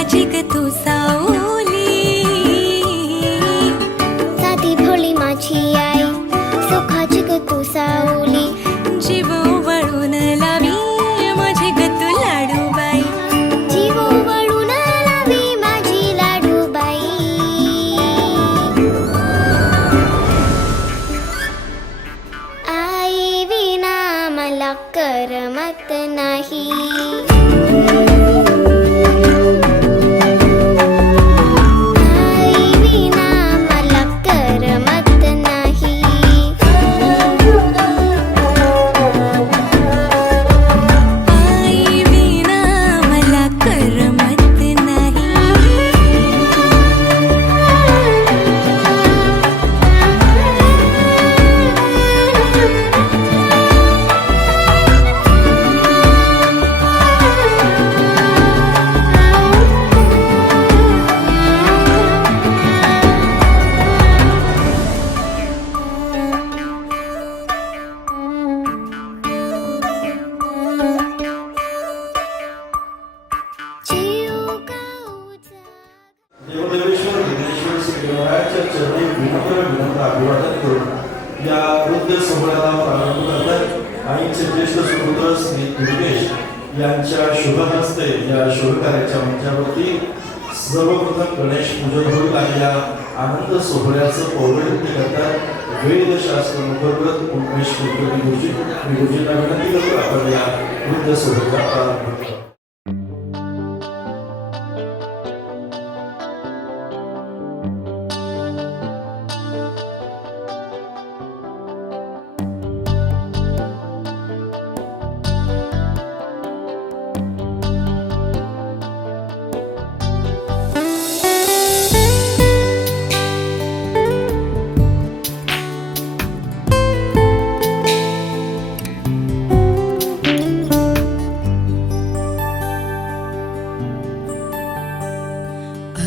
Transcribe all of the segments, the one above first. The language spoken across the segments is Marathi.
सुखाची ग तू सावली, साधी भोळी माझी आई, सुखाची ग तू सावली. जीव वळून लावी माझी ग तू लाडूबाई, जीव वळून लावी माझी लाडूबाई. आई विना मला करमत नाही, देवदेवेश्वर विघ्नेश्वर श्री गणरायाच्या चरणी विनम्र अभिवादन करून या वृद्ध सोहळ्याला प्रारंभ करतात. आईचे ज्येष्ठ सुपुत्र श्री दुर्गेश यांच्या शुभ हस्ते या शोभकार्याच्या मंचावरती सर्वप्रथम गणेश पूजन होईल आणि या आनंद सोहळ्याचं पौरोहित्य करतात वेदशास्त्र मुखर्वत उमेश कुलकर्णी गुरुजींना विनंती करतो आपण या वृद्ध सोहळ्याला प्रारंभ करू.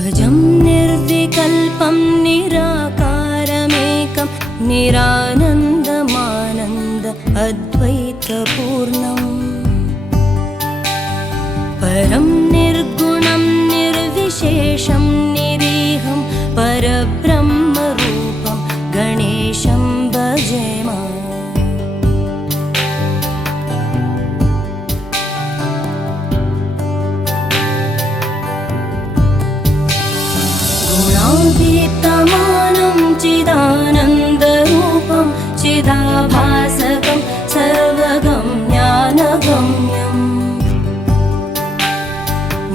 अजं निर्विकल्पं निराकारमेकं निरानन्दमानन्द अद्वैतपूर्णम् परं निर्गुणं निर्विशेषं निरीहं परब्रह्मरूपं गणेशं भजेम. गुणातीतमानं चिदानन्दरूपं चिदाभासकं सर्वगं ज्ञानगम्यम्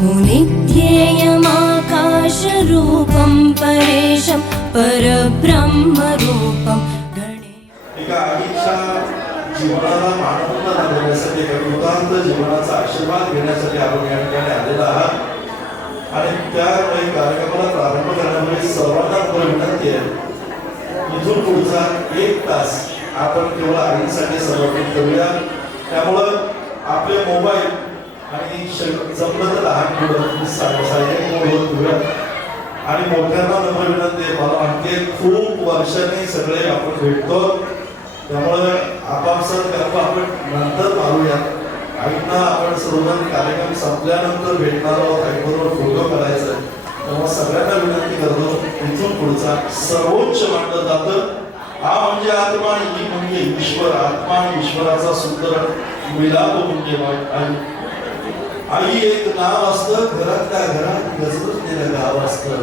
मुनिध्येयमाकाशरूपं परेशं परब्रह्मरूपं एका आईच्या जीवनाला मानवता लाभण्यासाठी एका कृतांत जीवनाचा आशीर्वाद घेण्यासाठी आपण या ठिकाणी आलेला आहात आणि त्यामुळे कार्यक्रमाला प्रारंभ करण्यामुळे सर्वांना विनंती आहे इथून पुढचा 1 तास आपण केवळ आईसाठी समर्पित करूया. त्यामुळं आपले मोबाईल आणि जमलं तर लहान मुलं सायलेंट मोडवर ठेवूया आणि मोठ्यांना नम्र विनंती आहे मला आणखी खूप वर्षांनी सगळे आपण भेटतो त्यामुळे आपापसात गप्पा आपण नंतर मारूया. आईंना आपण सर्वजण कार्यक्रम संपल्यानंतर भेटणार आहोत आईबरोबर फोटो करायचा तेव्हा सगळ्यांना विनंती करतो इथून पुढचा सर्वोच्च मानलं जातं हा म्हणजे आत्मा आणि ही म्हणजे ईश्वर. आत्मा आणि ईश्वराचा सुंदर मिलाप म्हणजे आई. आई एक नाव असतं घरातल्या घरात गजबजलेलं गाव असतं.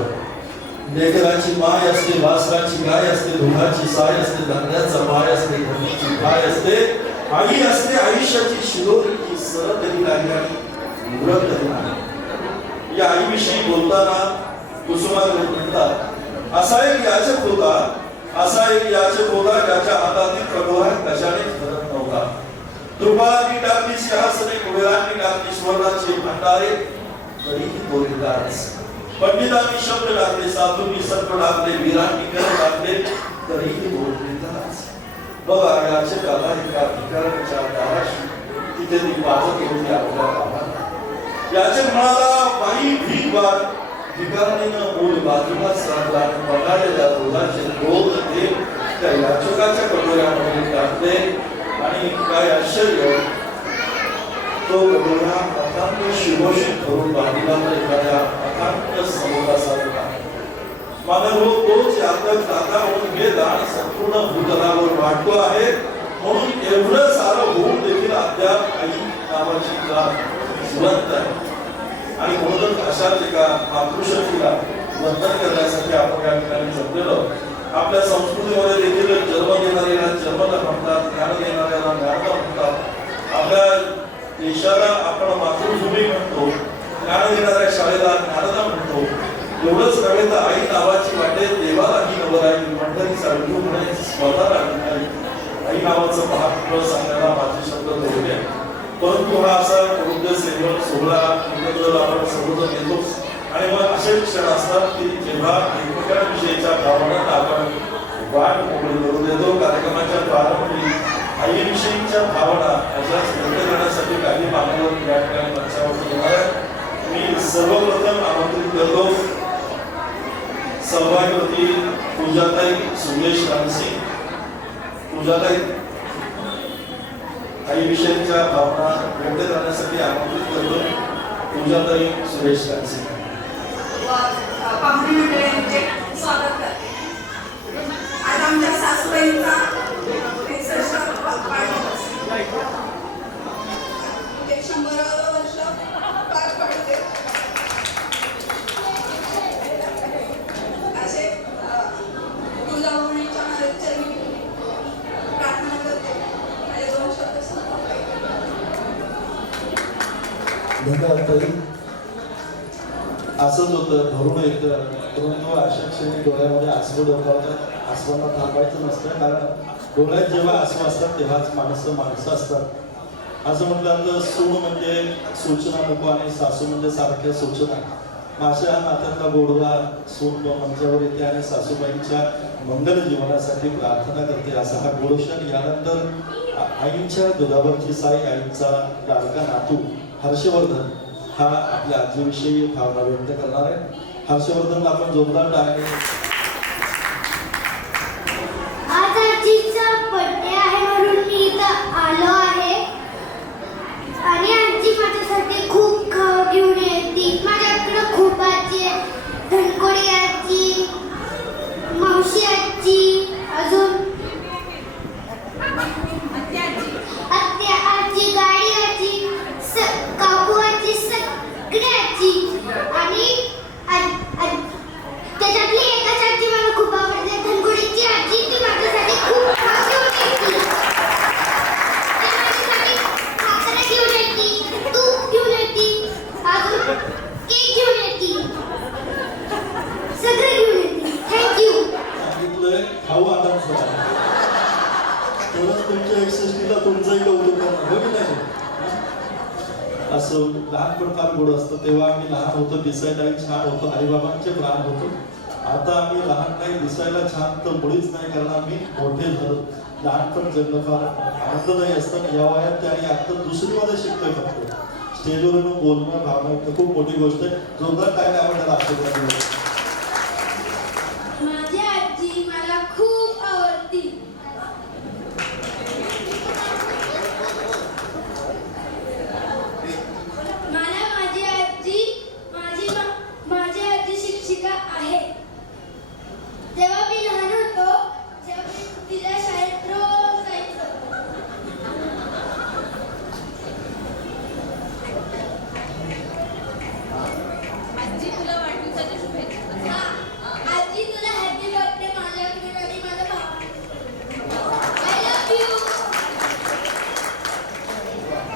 लेकराची माय असते वासराची गाय असते दुधाची साय असते धान्याचा पाय असते घडीची पाय असते. आई असते आयुष्याची शिरोरीची सरतरी लागली आणि मुरतरी नाही. या आईविषयी बोलताना कुसुमाग्रज म्हणतात असा एक याचक होता ज्याच्या हातातील कटोरा कशाने धरत नव्हता. द्रुपानी टाकली सिंहासने कुबेरांनी टाकली स्वर्गाचे भंडारे तरीही बोलताच. पंडितांनी शब्द टाकले साधूंनी सत्व टाकले वीरांनी कर टाकले तरीही बोलताच. बघा याचकाला एका भिकाऱ्याच्या दाराशी तिथे ती वाजत होती आपल्या गावात. याचक म्हणाला बाई भीक वाट. भिकारणीनं मूळ बाजूलाच राखला आणि बघायला दुधाचे दोन ते त्या याचकाच्या कटोऱ्यामध्ये टाकले आणि काय आश्चर्य तो कटोरा अत्यंत शिवोषित करून बाजूला एखाद्या वाटतो आहे. म्हणून एवढं सारं होऊन देखील अद्याप आई नावाची जिवंत आहे. आणि म्हणूनच अशाच एका मातृशक्तीला वंदन करण्यासाठी आपण या ठिकाणी जमलेलो. आपल्या संस्कृतीमध्ये देखील जन्म देणाऱ्याला जन्मला म्हणतात, ज्ञान देणाऱ्याला ज्ञानदा म्हणतात. आपल्या देशाला आपण मातृभूमी म्हणतो, ज्ञान देणाऱ्या शाळेला ज्ञानदा म्हणतो. एवढंच नव्हे तर आई नावाची वाटे देवालाही नवराई मंडळी साडू म्हणे स्पर्धा लागली. आई नावाचं महात्म्य सांगायला माझे शब्द जोडले आहे. परंतु हा असा वृद्ध सेवन सोहळा एकत्र आपण सर्वजण येतोच. आणि मग असे क्षण असतात की जेव्हा एकमेकांविषयीच्या भावनांना आपण वाट मोकळी करून देतो. कार्यक्रमाच्या प्रारंभी आईविषयीच्या भावना अशाच व्यक्त करण्यासाठी काही मान्यवर या ठिकाणी मंचावर येणार आहेत. मी सर्वप्रथम आमंत्रित करतो सहभागी पूजाताई सुरेश रामसिंग. पूजाताई आईविषयीच्या भावना व्यक्त करण्यासाठी आमंत्रित करतो. पूजाताई सुरेश रामसिंग. पाहुणे मंडळींचे स्वागत करते. आज आमच्या सासूबाईंचा 61 वाढदिवस. 100 वर्ष पार पडते. असे तुळजाभवानीच्या चरणी प्रार्थना करते. माझे 2 शब्द संपवले. धन्यवाद. असंच होतं, भरून येतं. परंतु अशा क्षणी डोळ्यामध्ये आसू डोकावतात. आसवांना थांबायचं नसतं, कारण डोळ्यात जेव्हा आसू असतात तेव्हाच माणसं असतात. असं म्हटलं तर सून म्हणजे सूचना नको आणि सासू म्हणजे सारख्या सूचना. माझ्या नात्यातला गोडवा सून मंचावर येते आणि सासूबाईंच्या मंगल जीवनासाठी प्रार्थना करते. असा हा गोडक्षण. यानंतर आईंच्या दुधावरची साई, आईंचा लाडका नातू हर्षवर्धन हा आपल्या आजीविषयी भावना व्यक्त करणार आहे. हर्षवर्धन आपण जोरदार टाळ्याने. आज आजीचा बर्थडे आहे म्हणून मी इथं आलो आहे. आणि आजी माझ्यासाठी खूप घेऊन येते. माझ्याकडे खूप आजी आहे. धनकोडी आजी, मावशी आजी, अजून आत्या आजी, गाडी आजी, काकू आजी, सगळी आजी. आणि त्याच्यातली एकच आजी मला खूप आवडते, धनकोडीची आजी. ती माझ्यासाठी खूप घेऊन येते. भाकऱ्या घेऊन येते, तूप घेऊन येते, अजून केक घेऊन येते, सगळं घेऊन येते. थँक्यू. सांगितलंय खाऊ आनंद झाला. तरच तुमच्या 61ला तुमचंही कौतुक करणार, हो की नाही? असं लहानपण फार गोड असतं. तेव्हा आम्ही लहान होतो, दिसायलाही छान होतो, आईबाबांचे प्राण होतो. आता आम्ही लहान नाही, दिसायला छान तर मुळीच नाही, कारण आम्ही मोठे झालो. लहानपण जगणं फार आनंददायी असतं. या वयात ते आणि आता दुसरीमध्ये शिकतोय फक्त. स्टेजवर बोलणं, भावना खूप मोठी गोष्ट आहे. जोरदार काय आवडणार आशीर्वाद दिला. माझी आजी मला खूप आवडती. मला माझी आजी शिक्षिका आहे. जेव्हा मी लहान होतो तेव्हा मी तिच्या शाळेत रोज जायचो. आजी तुला वाढदिवसाच्या शुभेच्छा. आजी तुला हॅपी बर्थडे माझ्याकडून आणि माझ्या भावाकडून. I love you.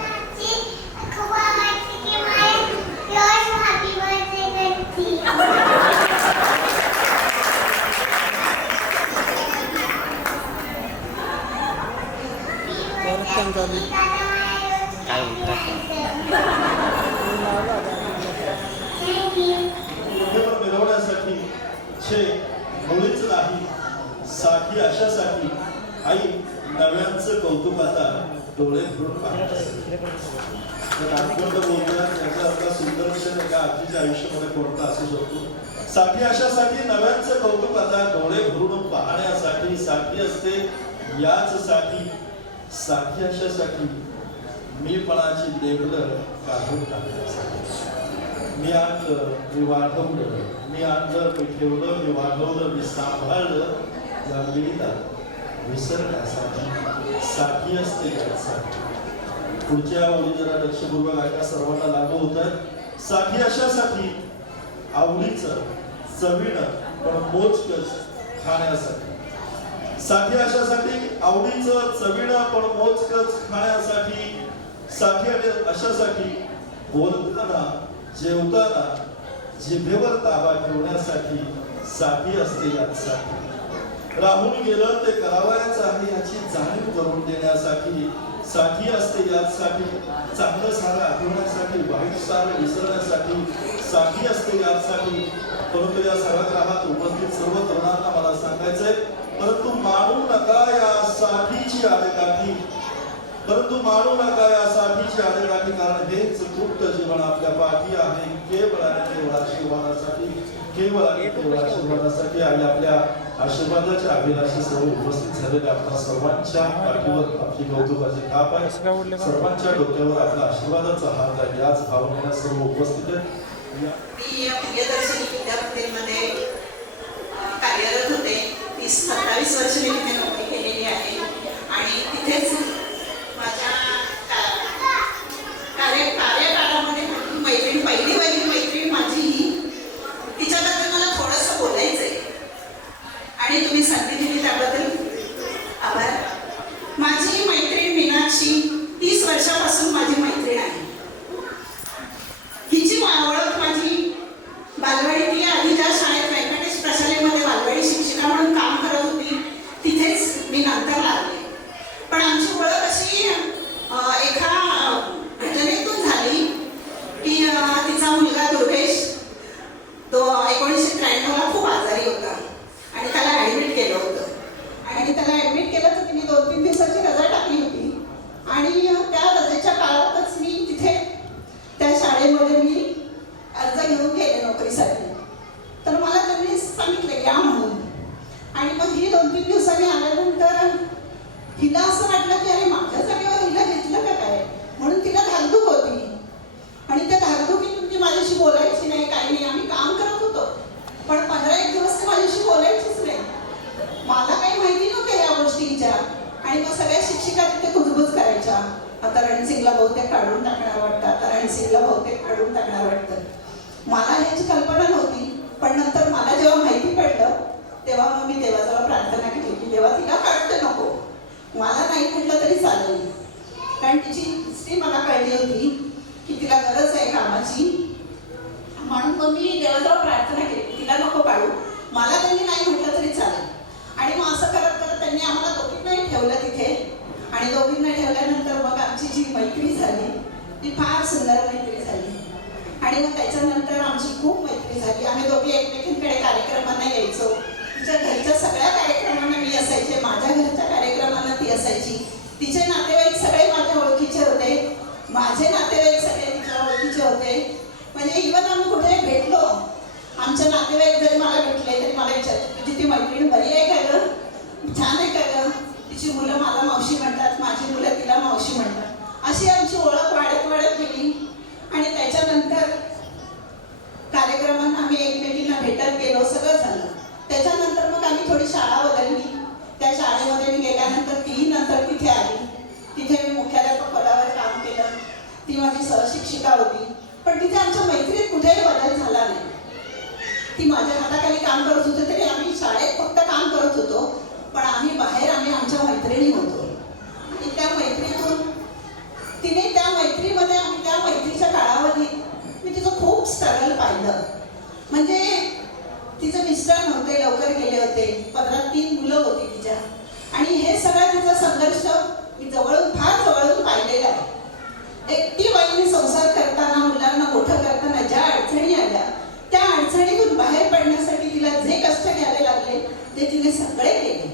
आजी खूप आवडते की मला रोज हॅपी बर्थडे करते. काय मिळवण्यासाठी छे मुळीच नाही साठी. अशासाठी आई नव्यांचं कौतुक आता डोळे भरून पाहतात. नागपूर बोलतात त्याचा आपला सुंदर क्षण एका आजीच्या आयुष्यामध्ये कोणता असू शकतो. साठी अशासाठी नव्यांचं कौतुक आता डोळे भरून पाहण्यासाठी. साठी असते याच साठी अशासाठी मीपणाची लेबलं काढून टाकण्यासाठी. मी आणलं, मी वाढवलं, मी आणलं, मी ठेवलं, मी वाढवलं, मी सांभाळलं या विहिरीला. विसरण्यासाठी साठी असते यासाठी. पुढच्या ओळी जरा लक्षपूर्वक ऐका, सर्वांना लागू होतात. साठी अशासाठी आवडीचं चवीनं पण मोजकच खाण्यासाठी. साठी अशासाठी आवडीचं चवीनं पण मोजकच खाण्यासाठी. साठी अशासाठी बोलताना जेवताना जिभेवर ताबा ठेवण्यासाठी. साठी असते यासाठी. राहून गेलं ते करावयाचं आहे याची जाणीव करून देण्यासाठी. साठी असते यासाठी. चांगलं सारं आठवण्यासाठी, वाईट सारं विसरण्यासाठी. साठी असते यासाठी. परंतु या सभागृहात उपस्थित सर्व तरुणांना मला सांगायचंय, परंतु मानू नका या साठीची आडेकाठी. परंतु मानू नका या साठीची आडेकाठी, कारण हेच गुप्त जीवन आपल्या पाठी आहे. केवळ आणि केवळ आशीर्वादासाठी, केवळ आणि केवळ आशीर्वादासाठी. आणि आपल्या आशीर्वादाच्या अभिलाषी सर्व उपस्थित झालेल्या आपल्या सर्वांच्या पाठीवर आपली कौतुकाची थाप आहे. सर्वांच्या डोक्यावर आपला आशीर्वादाचा हात आहे. याच भावनेला सर्व उपस्थित आहेत. मी या प्रियदर्शनी विद्यापीठमध्ये कार्यरत होते. 27 वर्ष मी तिथे नोकरी केलेली आहे आणि तिथेच माझ्या कार्यकाळामध्ये मैत्रीण, पहिली मैत्रीण माझी ही, तिच्याबद्दल मला थोडंसं बोलायचं आहे आणि तुम्ही संधी दिली त्याबद्दल आभार. माझी मैत्रीण मीनाक्षी 30 वर्षापासून माझी मैत्रीण आहे. हिची ओळख माझी बालवाडी, ती आधी ज्या शाळेत व्यंकटेश प्रशालेमध्ये बालवाडी शिक्षिका म्हणून काम करत होती तिथेच मी नंतर लागले. पण आमची ओळख अशी एका घटनेतून झाली की तिचा मुलगा दुर्गेश, तो 1993ला खूप आजारी होता आणि त्याला ॲडमिट केलं होतं. आणि त्याला ॲडमिट केलं तर तिने 2-3 दिवसाची रजा टाकली होती आणि त्या रजेच्या काळातच मी तिथे त्या शाळेमध्ये मी अर्ज घेऊन गेले नोकरीसाठी. तर मला त्यांनी सांगितलं या म्हणून. आणि मग ही 2-3 दिवसांनी आल्यानंतर हिला असं वाटलं की अरे माझ्या जागेवर हिला घेतलं का काय, म्हणून तिला धाकधूक होती. आणि त्या धाकधुकीत ती माझ्याशी बोलायची नाही, काही नाही. आम्ही काम करत होतो पण 15-1 दिवस ती माझ्याशी बोलायचीच नाही. मला काही माहिती नव्हत्या या गोष्टीच्या. आणि मग सगळ्या शिक्षिका तिथे कुजबूज करायच्या, आता रणसिंगला बहुतेक काढून टाकणार वाटतं, आता रणसिंगला बहुतेक काढून टाकणार वाटतं. मला ह्याची कल्पना नव्हती. पण नंतर मला जेव्हा माहिती पडलं तेव्हा मग मी देवाजवळ प्रार्थना केली की देवा तिला काढतं नको, मला नाही म्हटलं तरी चालेल. कारण तिची हिस्ट्री मला कळली होती की तिला गरज आहे कामाची. म्हणून मग मी देवाजवळ प्रार्थना केली तिला नको काढू, मला त्यांनी नाही म्हटलं तरी चालेल. आणि मग असं करत करत त्यांनी आम्हाला दोघींनाही ठेवलं तिथे. आणि दोघींना ठेवल्यानंतर मग आमची जी मैत्री झाली ती फार सुंदर मैत्री झाली. आणि मग त्याच्यानंतर आमची खूप मैत्री झाली. आम्ही दोघी एकमेकींकडे कार्यक्रमांना यायचो. तिच्या घरच्या सगळ्या कार्यक्रमांना मी असायचे, माझ्या घरच्या कार्यक्रमांना ती असायची. तिचे नातेवाईक सगळे माझ्या ओळखीचे होते, माझे नातेवाईक सगळे तिच्या ओळखीचे होते. म्हणजे इव्हन आम्ही कुठे भेटलो, आमच्या नातेवाईक जरी मला भेटले तरी मला विचारतात तुझी ती मैत्रीण बरी आहे का गं, छान आहे का गं. तिची मुलं मला मावशी म्हणतात, माझी मुलं तिला मावशी म्हणतात. अशी आमची ओळख वाढत वाढत गेली. आणि त्याच्यानंतर कार्यक्रमांना आम्ही एकमेकींना भेटत गेलो, सगळं झालं. त्याच्यानंतर मग आम्ही थोडी शाळा बदलली. त्या शाळेमध्ये मी गेल्यानंतर तीही नंतर तिथे आली. तिथे मी मुख्याध्यापक पदावर काम केलं. ती माझी सहशिक्षिका होती. पण तिथे आमच्या मैत्रीत कुठेही बदल झाला नाही. ती माझ्या हाताखाली काम करत होते तरी आम्ही शाळेत फक्त काम करत होतो, पण आम्ही बाहेर आमच्या मैत्रिणी होतो. आणि त्या मैत्रीतून तिने त्या मैत्रीमध्ये आम्ही त्या मैत्रीच्या काळावधीत मी तिचं खूप स्ट्रगल पाहिलं. म्हणजे तिचं मिस्टर नव्हते, लवकर गेले होते, 15-3 मुलं होती तिच्या. आणि हे सगळं तिचा संघर्ष मी फार जवळून पाहिलेला आहे. एकटी बाईने संसार करताना, मुलांना मोठं करताना ज्या अडचणी आल्या त्या अडचणीतून बाहेर पडण्यासाठी तिला जे कष्ट घ्यावे लागले ते तिने सगळे केले.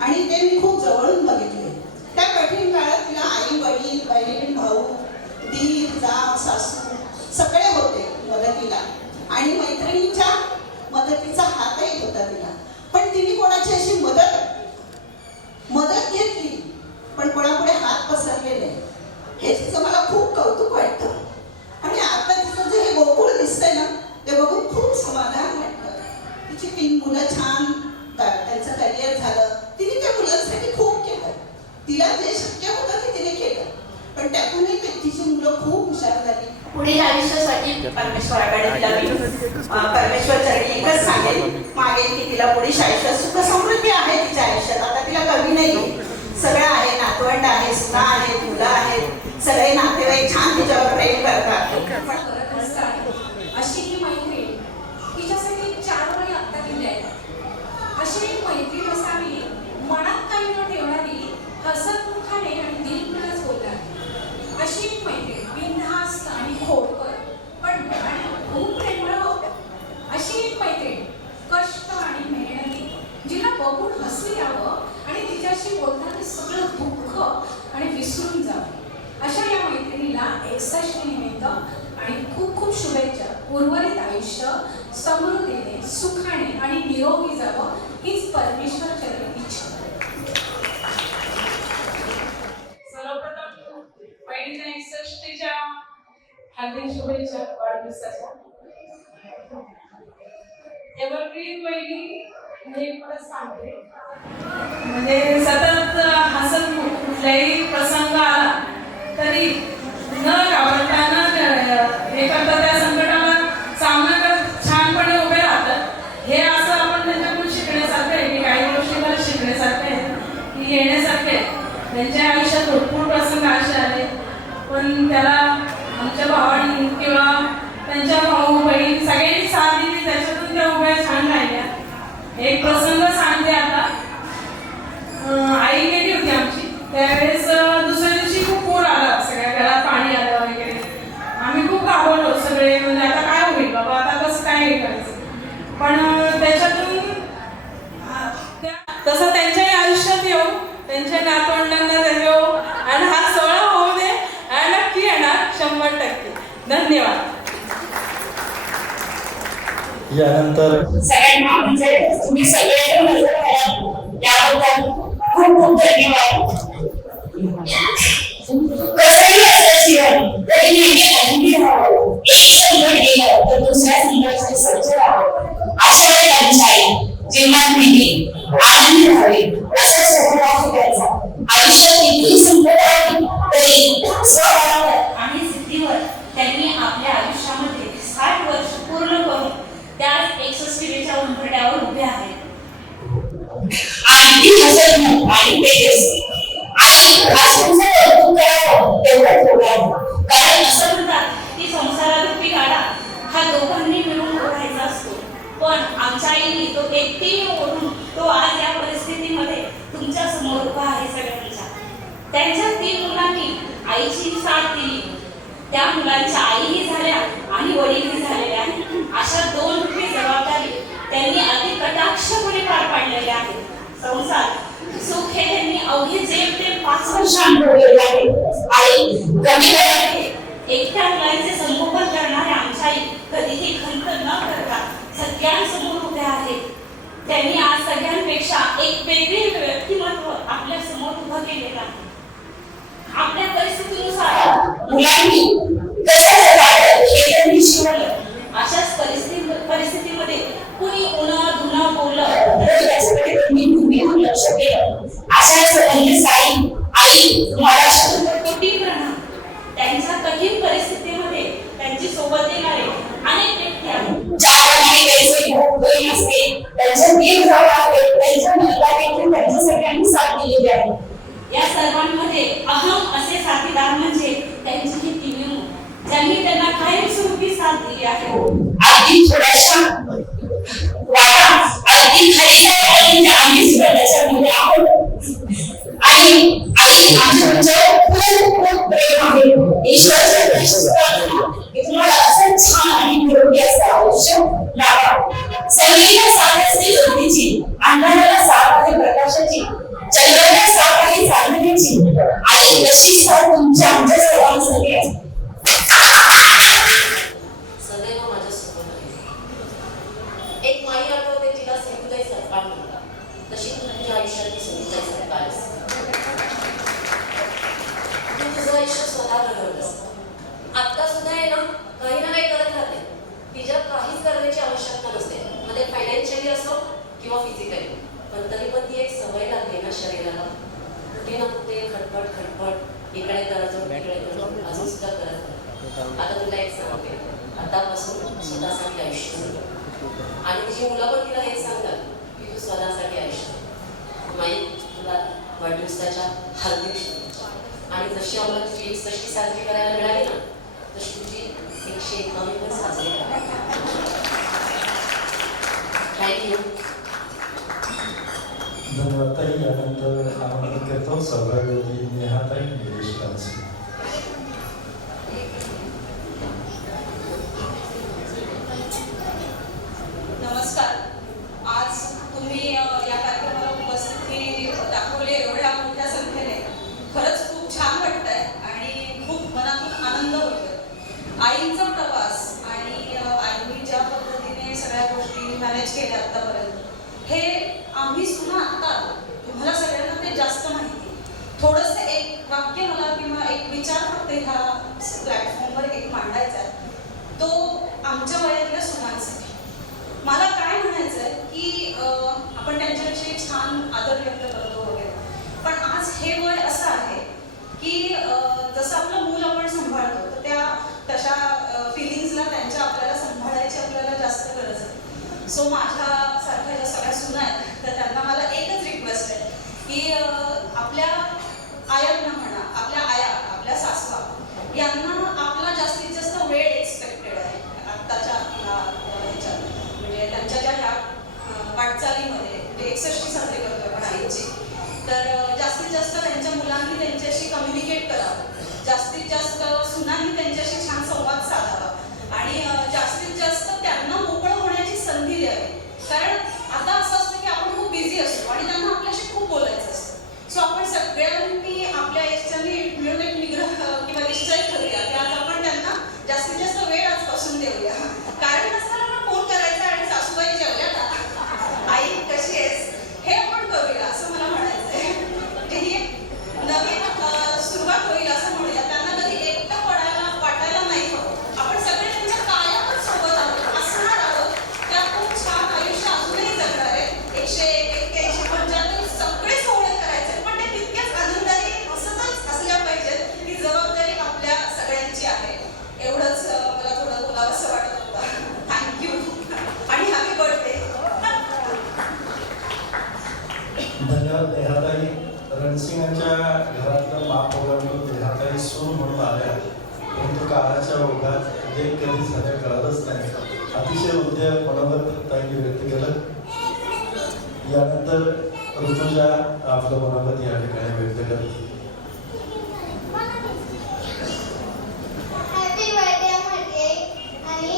आणि ते मी खूप जवळून बघितले. त्या कठीण काळात तिला आई, वडील, बहीण, भाऊ, दीर, जाव, सासू सगळे होते मदतीला. आणि मैत्रिणीच्या मदतीचा हातही होता तिला. पण तिने कोणाची अशी मदत घेतली पण कोणापुढे हात पसरले नाही. हे तिचं मला खूप कौतुक वाटतं. आणि आता तिचं जे हे गोकुळ दिसतंय ना ते बघून खूप समाधान वाटतं. तिची 3 मुलं छान त्यांचं करिअर झालं. तिने त्या मुलांसाठी खूप केलं. तिला जे शक्य होतं ते तिने केलं. पण त्यातूनही तिची मुलं खूप हुशार झाली. पुढील आयुष्यासाठी परमेश्वराकडे तिला मी परमेश्वर चरणी एकच मागेन की तिला पुढील आयुष्यात सुख समृद्धी आहे तिच्या आयुष्यात. आता तिला कमी नाही, सगळं आहे, नातवंड आहे, सुना आहेत, मुलं आहेत, सगळे नातेवाईक छान तिच्यावर प्रेम करतात. करत असतात अशी ही मैत्रीण तिच्यासाठी 4 वळी आत्ता दिल्या आहेत. अशी एक मैत्रीण असावी, मनात काही न ठेवणारी, हसतमुखाने आणि दिलखुलास बोलणारी. अशी एक मैत्रीण बिनधास्त आणि खोडकर पण मनाने खूप प्रेमळ हो. अशी एक मैत्रीण कष्ट आणि मेहनती, जिला बघून हसू यावं आणि तिच्याशी बोलताना सगळं दुःख आणि विसरून जावं. अशा या मैत्रिणीला 61 निमित्त आणि खूप खूप शुभेच्छा. उर्वरित आयुष्य समृद्धीने, सुखाने आणि निरोगी जावं हीच परमेश्वर चरणी इच्छा. सर्वप्रथम बहिणीच्या 61च्या हार्दिक शुभेच्छा वाढदिवसाच्या. एव्हरग्रीन बहिणी हे परत सांगते, म्हणजे सतत हसत कुठलाही प्रसंग आला तरी न घाबरता हे करता त्या संकटाला सामना करत छानपणे उभे राहतात. हे असं आपण त्यांच्याकडून शिकण्यासारखं आहे की काही गोष्टी मला शिकण्यासारखे आहेत की येण्यासारखे आहेत. त्यांच्या आयुष्यात भरपूर प्रसंग असे आले, पण त्याला आमच्या भावांनी किंवा त्यांच्या भाऊ बहीण सगळ्यांनी साथ दिली, त्याच्यातून त्या उभ्या छान राहिल्या. एक प्रसंग सांगते आता. आई गेली होती आमची, त्यावेळेस दुसऱ्या दिवशी खूप पूर आला, सगळ्या घरात पाणी आलं वगैरे. आम्ही खूप घाबरलो सगळे, म्हणजे आता काय होईल बाबा, आता कसं काय हे करायचं. पण त्याच्यातून तसं त्यांच्याही आयुष्यात येऊ, त्यांच्या नातवंडांना येऊ आणि हा सोहळा होऊ दे आणि नक्की येणार 100%. धन्यवाद. यानंतर सगळ्यांना म्हणजे तुम्ही सगळे हजर राहिला याबद्दल खूप खूप धन्यवाद. कसंही असतं जीवन, तरी नेहमी आनंदी राहावं. एक संकट गेलं तर दुसऱ्या संकटासाठी सज्ज राहावं. अशा वेळेला जीवनात नेहमी आनंदी राहावे असा स्वभाव ठेवायचा. आयुष्यात कितीही संकट आली तरी स्वभावावर आणि सिद्धीवर त्यांनी आपल्या आयुष्यामध्ये 60 वर्ष पूर्ण करून त्याच 61च्या उंबरठ्यावर उभे आहेत. आणि ती हसत आणि तेजस आणि असून कौतुक करावं तेवढं ठेवावं. कारण असं म्हणतात की संसारारूपी गाडा हा दोघांनी मिळून ओढायचा असतो. पण आमच्या आईने तो एकटीने ओढून तो आज या परिस्थितीमध्ये तुमच्या समोर उभा आहे सगळ्यांच्या. त्यांच्या 3 मुलांनी आईची साथ दिली. त्या मुलांच्या आईही झाल्या आणि वडीलही झालेल्या आहेत. अशा 2 रूपी जबाबदारी त्यांनी अति कटाक्षपणे पार पाडलेल्या आहेत. संसार सुख हे त्यांनी अवघे जेमतेम 5 वर्ष अनुभवलेले आहे आणि कमी वेळात एकट्या मुलांचे संगोपन करणाऱ्या आमच्या आई कधीही खंत न करता सगळ्यांसमोर उभ्या आहेत. त्यांनी आज सगळ्यांपेक्षा एक वेगळे व्यक्तिमत्व आपल्या समोर उभं केलेलं आहे. आपल्या परिस्थितीनुसार मुलांनी कसं जगावं हे त्यांनी शिकवलं. अशाच परिस्थितीमध्ये कुणी उन्हा धुना बोललं तर त्याच्याकडे तुम्ही लक्ष केलं. अशा सगळ्यांनी आई महाराष्ट्र कोटी प्रणाम. त्यांच्या कठीण परिस्थितीमध्ये त्यांची सोबत देणारे अनेक व्यक्ती आहेत. ज्याला नाही त्याचे बहीण असते, त्यांच्या 3 जाऊ आहेत, त्यांच्या मुलगा देखील त्यांच्या सगळ्यांनी साथ दिलेली आहे. या सर्वांमध्ये अहम असे साथीदार म्हणजे त्यांची ही 3 मुलं, ज्यांनी त्यांना कायमस्वरूपी साथ दिली आहे. अगदी थोड्याशा वाटा अगदी खाली आम्ही सुद्धा त्याच्यामध्ये आहोत. आणि आई आमच्यावर खूप खूप प्रेम आहे. ईश्वराच्या की तुम्हाला असं छान आणि निरोगी असं आयुष्य लाभावं. संगीला साथ असते ज्योतीची, अंधाराला साथ आहे प्रकाशाची, चंद्राला साथ आहे चांदण्याची. आई कशी साथ तुमच्या आमच्या सर्वांसाठी आहे. सदैव माझ्यासोबत आहे. एक माई आठवते तिला सविताई सरकार म्हणतात, तशी तू तुझ्या आयुष्यातली सविताई सरकार आहेस. तू तुझं आयुष्य स्वतः घडवलंस. आत्ता सुद्धा आहे ना, काही ना काही करत राहते. तिच्यात काहीच करण्याची आवश्यकता नसते. मग ते फायनान्शियली असो किंवा फिजिकली, पण तरी पण ती एक सवय लागली ना शरीराला, कुठे ना कुठे खटपट इकडे तडजोड तिकडे तडजोड अजून सुद्धा करत नाही. आता तुला एक सांगते, आतापासून स्वतःसाठी आयुष्य जग. आणि तुझी मुलं पण तिला हे सांगतात की तू स्वतःसाठी आयुष्य माई, तुला वाढदिवसाच्या हार्दिक शुभेच्छा. आणि जशी आम्हाला तुझी 61 साजरी करायला मिळाली ना, तशी तुझी 101 पण साजरी करायला. थँक्यू. धन्यवाद ताई. यानंतर आमंत्रित करतो सौभाग्यवती नेहाताई गिरीश रानसी. नमस्कार. आज तुम्ही या कार्यक्रमाला उपस्थिती दाखवली एवढ्या मोठ्या संख्येने, खरंच खूप छान वाटतंय आणि खूप मनातून आनंद होतोय. आईंचा प्रवास आणि आईंनी ज्या पद्धतीने सगळ्या गोष्टी मॅनेज केल्या आतापर्यंत, हे आम्ही सुद्धा आता तुम्हाला सगळ्यांना ते जास्त माहिती. थोडंसं एक वाक्य मला किंवा एक विचार फक्त ह्या प्लॅटफॉर्मवर एक मांडायचा आहे, तो आमच्या वयातल्या सुनांसाठी. मला काय म्हणायचं आहे की आपण त्यांच्याविषयी छान आदर व्यक्त करतो वगैरे, पण आज हे वय असं आहे की जसं आपलं मूल आपण सांभाळतो, तर त्या तशा फिलिंग्सला त्यांच्या आपल्याला सांभाळायची आपल्याला जास्त गरज आहे. सो माझ्यासारख्या ज्या सगळ्या सुना आहेत, तर त्यांना मला एकच रिक्वेस्ट आहे की आपल्या आयांना म्हणा, आपल्या आया, आपल्या सासवा यांना आपला जास्तीत जास्त वेळ एक्सपेक्टेड आहे आत्ताच्या ह्याच्यात. म्हणजे त्यांच्या ज्या ह्या वाटचालीमध्ये, म्हणजे 61 साजरी करतो आपण आईची, तर जास्तीत जास्त त्यांच्या मुलांनी त्यांच्याशी कम्युनिकेट करावं, जास्तीत जास्त सुनांनी त्यांच्याशी छान संवाद साधावा आणि जास्तीत जास्त त्यांना मोकळं होण्याची संधी द्यावी. कारण आता असं असतं की आपण खूप बिझी असतो आणि त्यांना आपल्याशी खूप बोलायचं असतं. सो आपण सगळ्यांनी आपल्या याच्याने मिळून एक निग्रह किंवा निश्चय करूया की आज आपण त्यांना जास्तीत जास्त वेळ आजपासून देऊया. कारण नसताना आपण फोन करायचा आणि सासूबाई जेवल्या का, आई कशी आहेस, हे आपण करूया असं मला म्हणायचं आहे. म्हणजे ही नवीन सुरुवात होईल असं म्हणूया. त्यांना कधी एकटं वाटायला नाही हवं. आपण सगळे त्यांच्या कायमच सोबत आहोत, असणार आहोत. त्या खूप छान आयुष्य अजूनही जगणार आहे. 101, 81, 75 सगळे सोहळे करायचे, पण ते तितक्याच आनंदाने हसतच असल्या पाहिजेत. ही जबाबदारी आपल्या सगळ्यांची आहे. एवढंच मला थोडं बोलावंसं वाटत होतं. थँक्यू आणि हॅपी बर्थडे. धन्यवाद नेहाताई. रणसिंगांच्या घरातलं माप ओलांडून नेहाताई सूर म्हणून आल्या, परंतु काळाच्या ओघात जे कधी झाल्या कळालंच नाही. अतिशय हृदय मनोगत ताईंनी व्यक्त केलं. यानंतर ऋतुजा आपलं मनोगत या ठिकाणी व्यक्त करते. हॅपी बर्थडे म्हटले आणि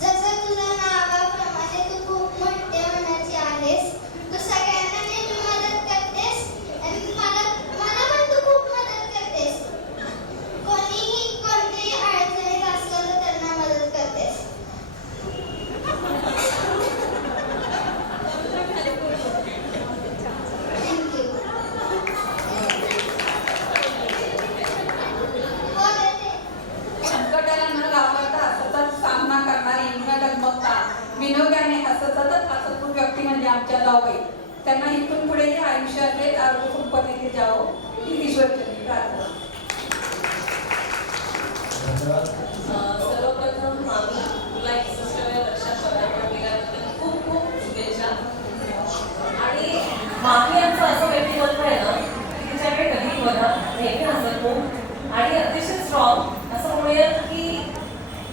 जसं तुझं नावाप्रमाणे तू खूप मोठ्या मनाची आहेस. तू सगळ्यांना नेहमी मदत करतेस आणि मला पण तू खूप मदत करतेस. कोणीही कोणत्याही अडचणीत असलं तर त्यांना मदत करतेस. थँक्यू. हो देते. संकटाला न घाबरता सतत सामना करणारी, न डगमगता विनोदाने हसत व्यक्ती म्हणजे आमच्या जाऊबाई. त्यांना इथून पुढे जे आयुष्य असेल आरोग्य संपत्तीने जावं ही ईश्वरचरणी प्रार्थना. धन्यवाद. सर्वप्रथम मामी, तुला 61व्या वर्षात पदार्पण केल्याबद्दल खूप खूप शुभेच्छा. आणि मामी यांचं असं व्यक्तिमत्व आहे ना, की तिच्याकडे कधीही बघा नेहमी हसतमुख आणि अतिशय स्ट्रॉंग. असं म्हणूयात की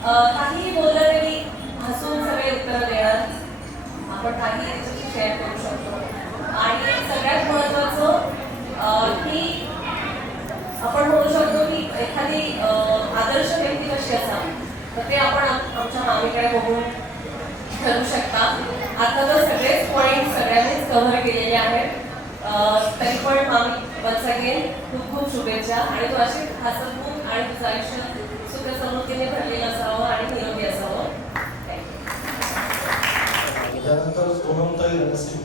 काहीही बोललं तरी हसून सगळे उत्तरं देणार. आपण काहीही त्याच्याशी शेअर करू शकतो. आणि सगळ्यात महत्त्वाचं की आपण म्हणू शकतो की एखादी आदर्श व्यक्ती कशी असावी, तर ते आपण आमच्या मामीकडे बघून ठरवू शकता. आता तर सगळेच पॉईंट सगळ्यांनीच कव्हर केलेले आहेत. तरी पण मामी वन्स अगेन खूप खूप शुभेच्छा. आणि तू अशी हसतमुख आणि तुझं आयुष्य सुख समृद्धीने भरलेलं असावं आणि निरोगी असावं. त्यानंतर पूनमताई रणसिंग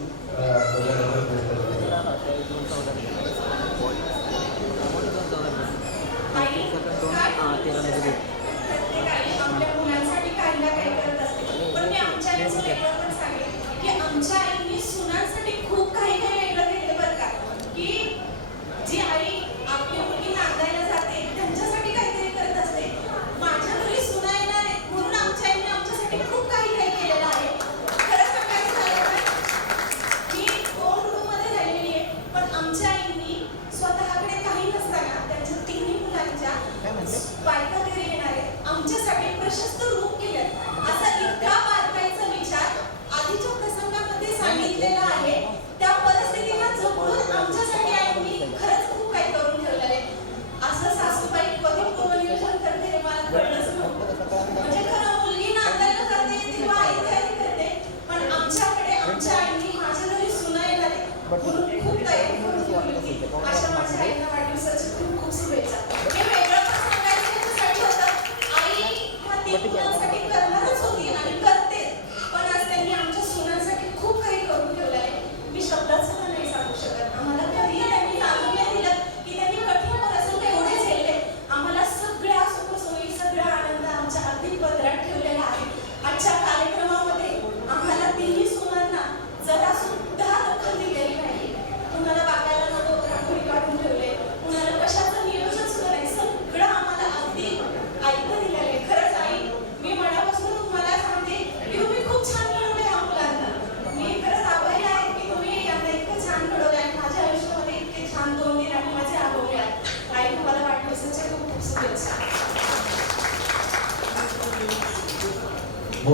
आपल्या मुलांसाठी काही ना काही करत असते. पण मी आमच्या आईचं वेगळं पण सांगेन की आमच्या आईने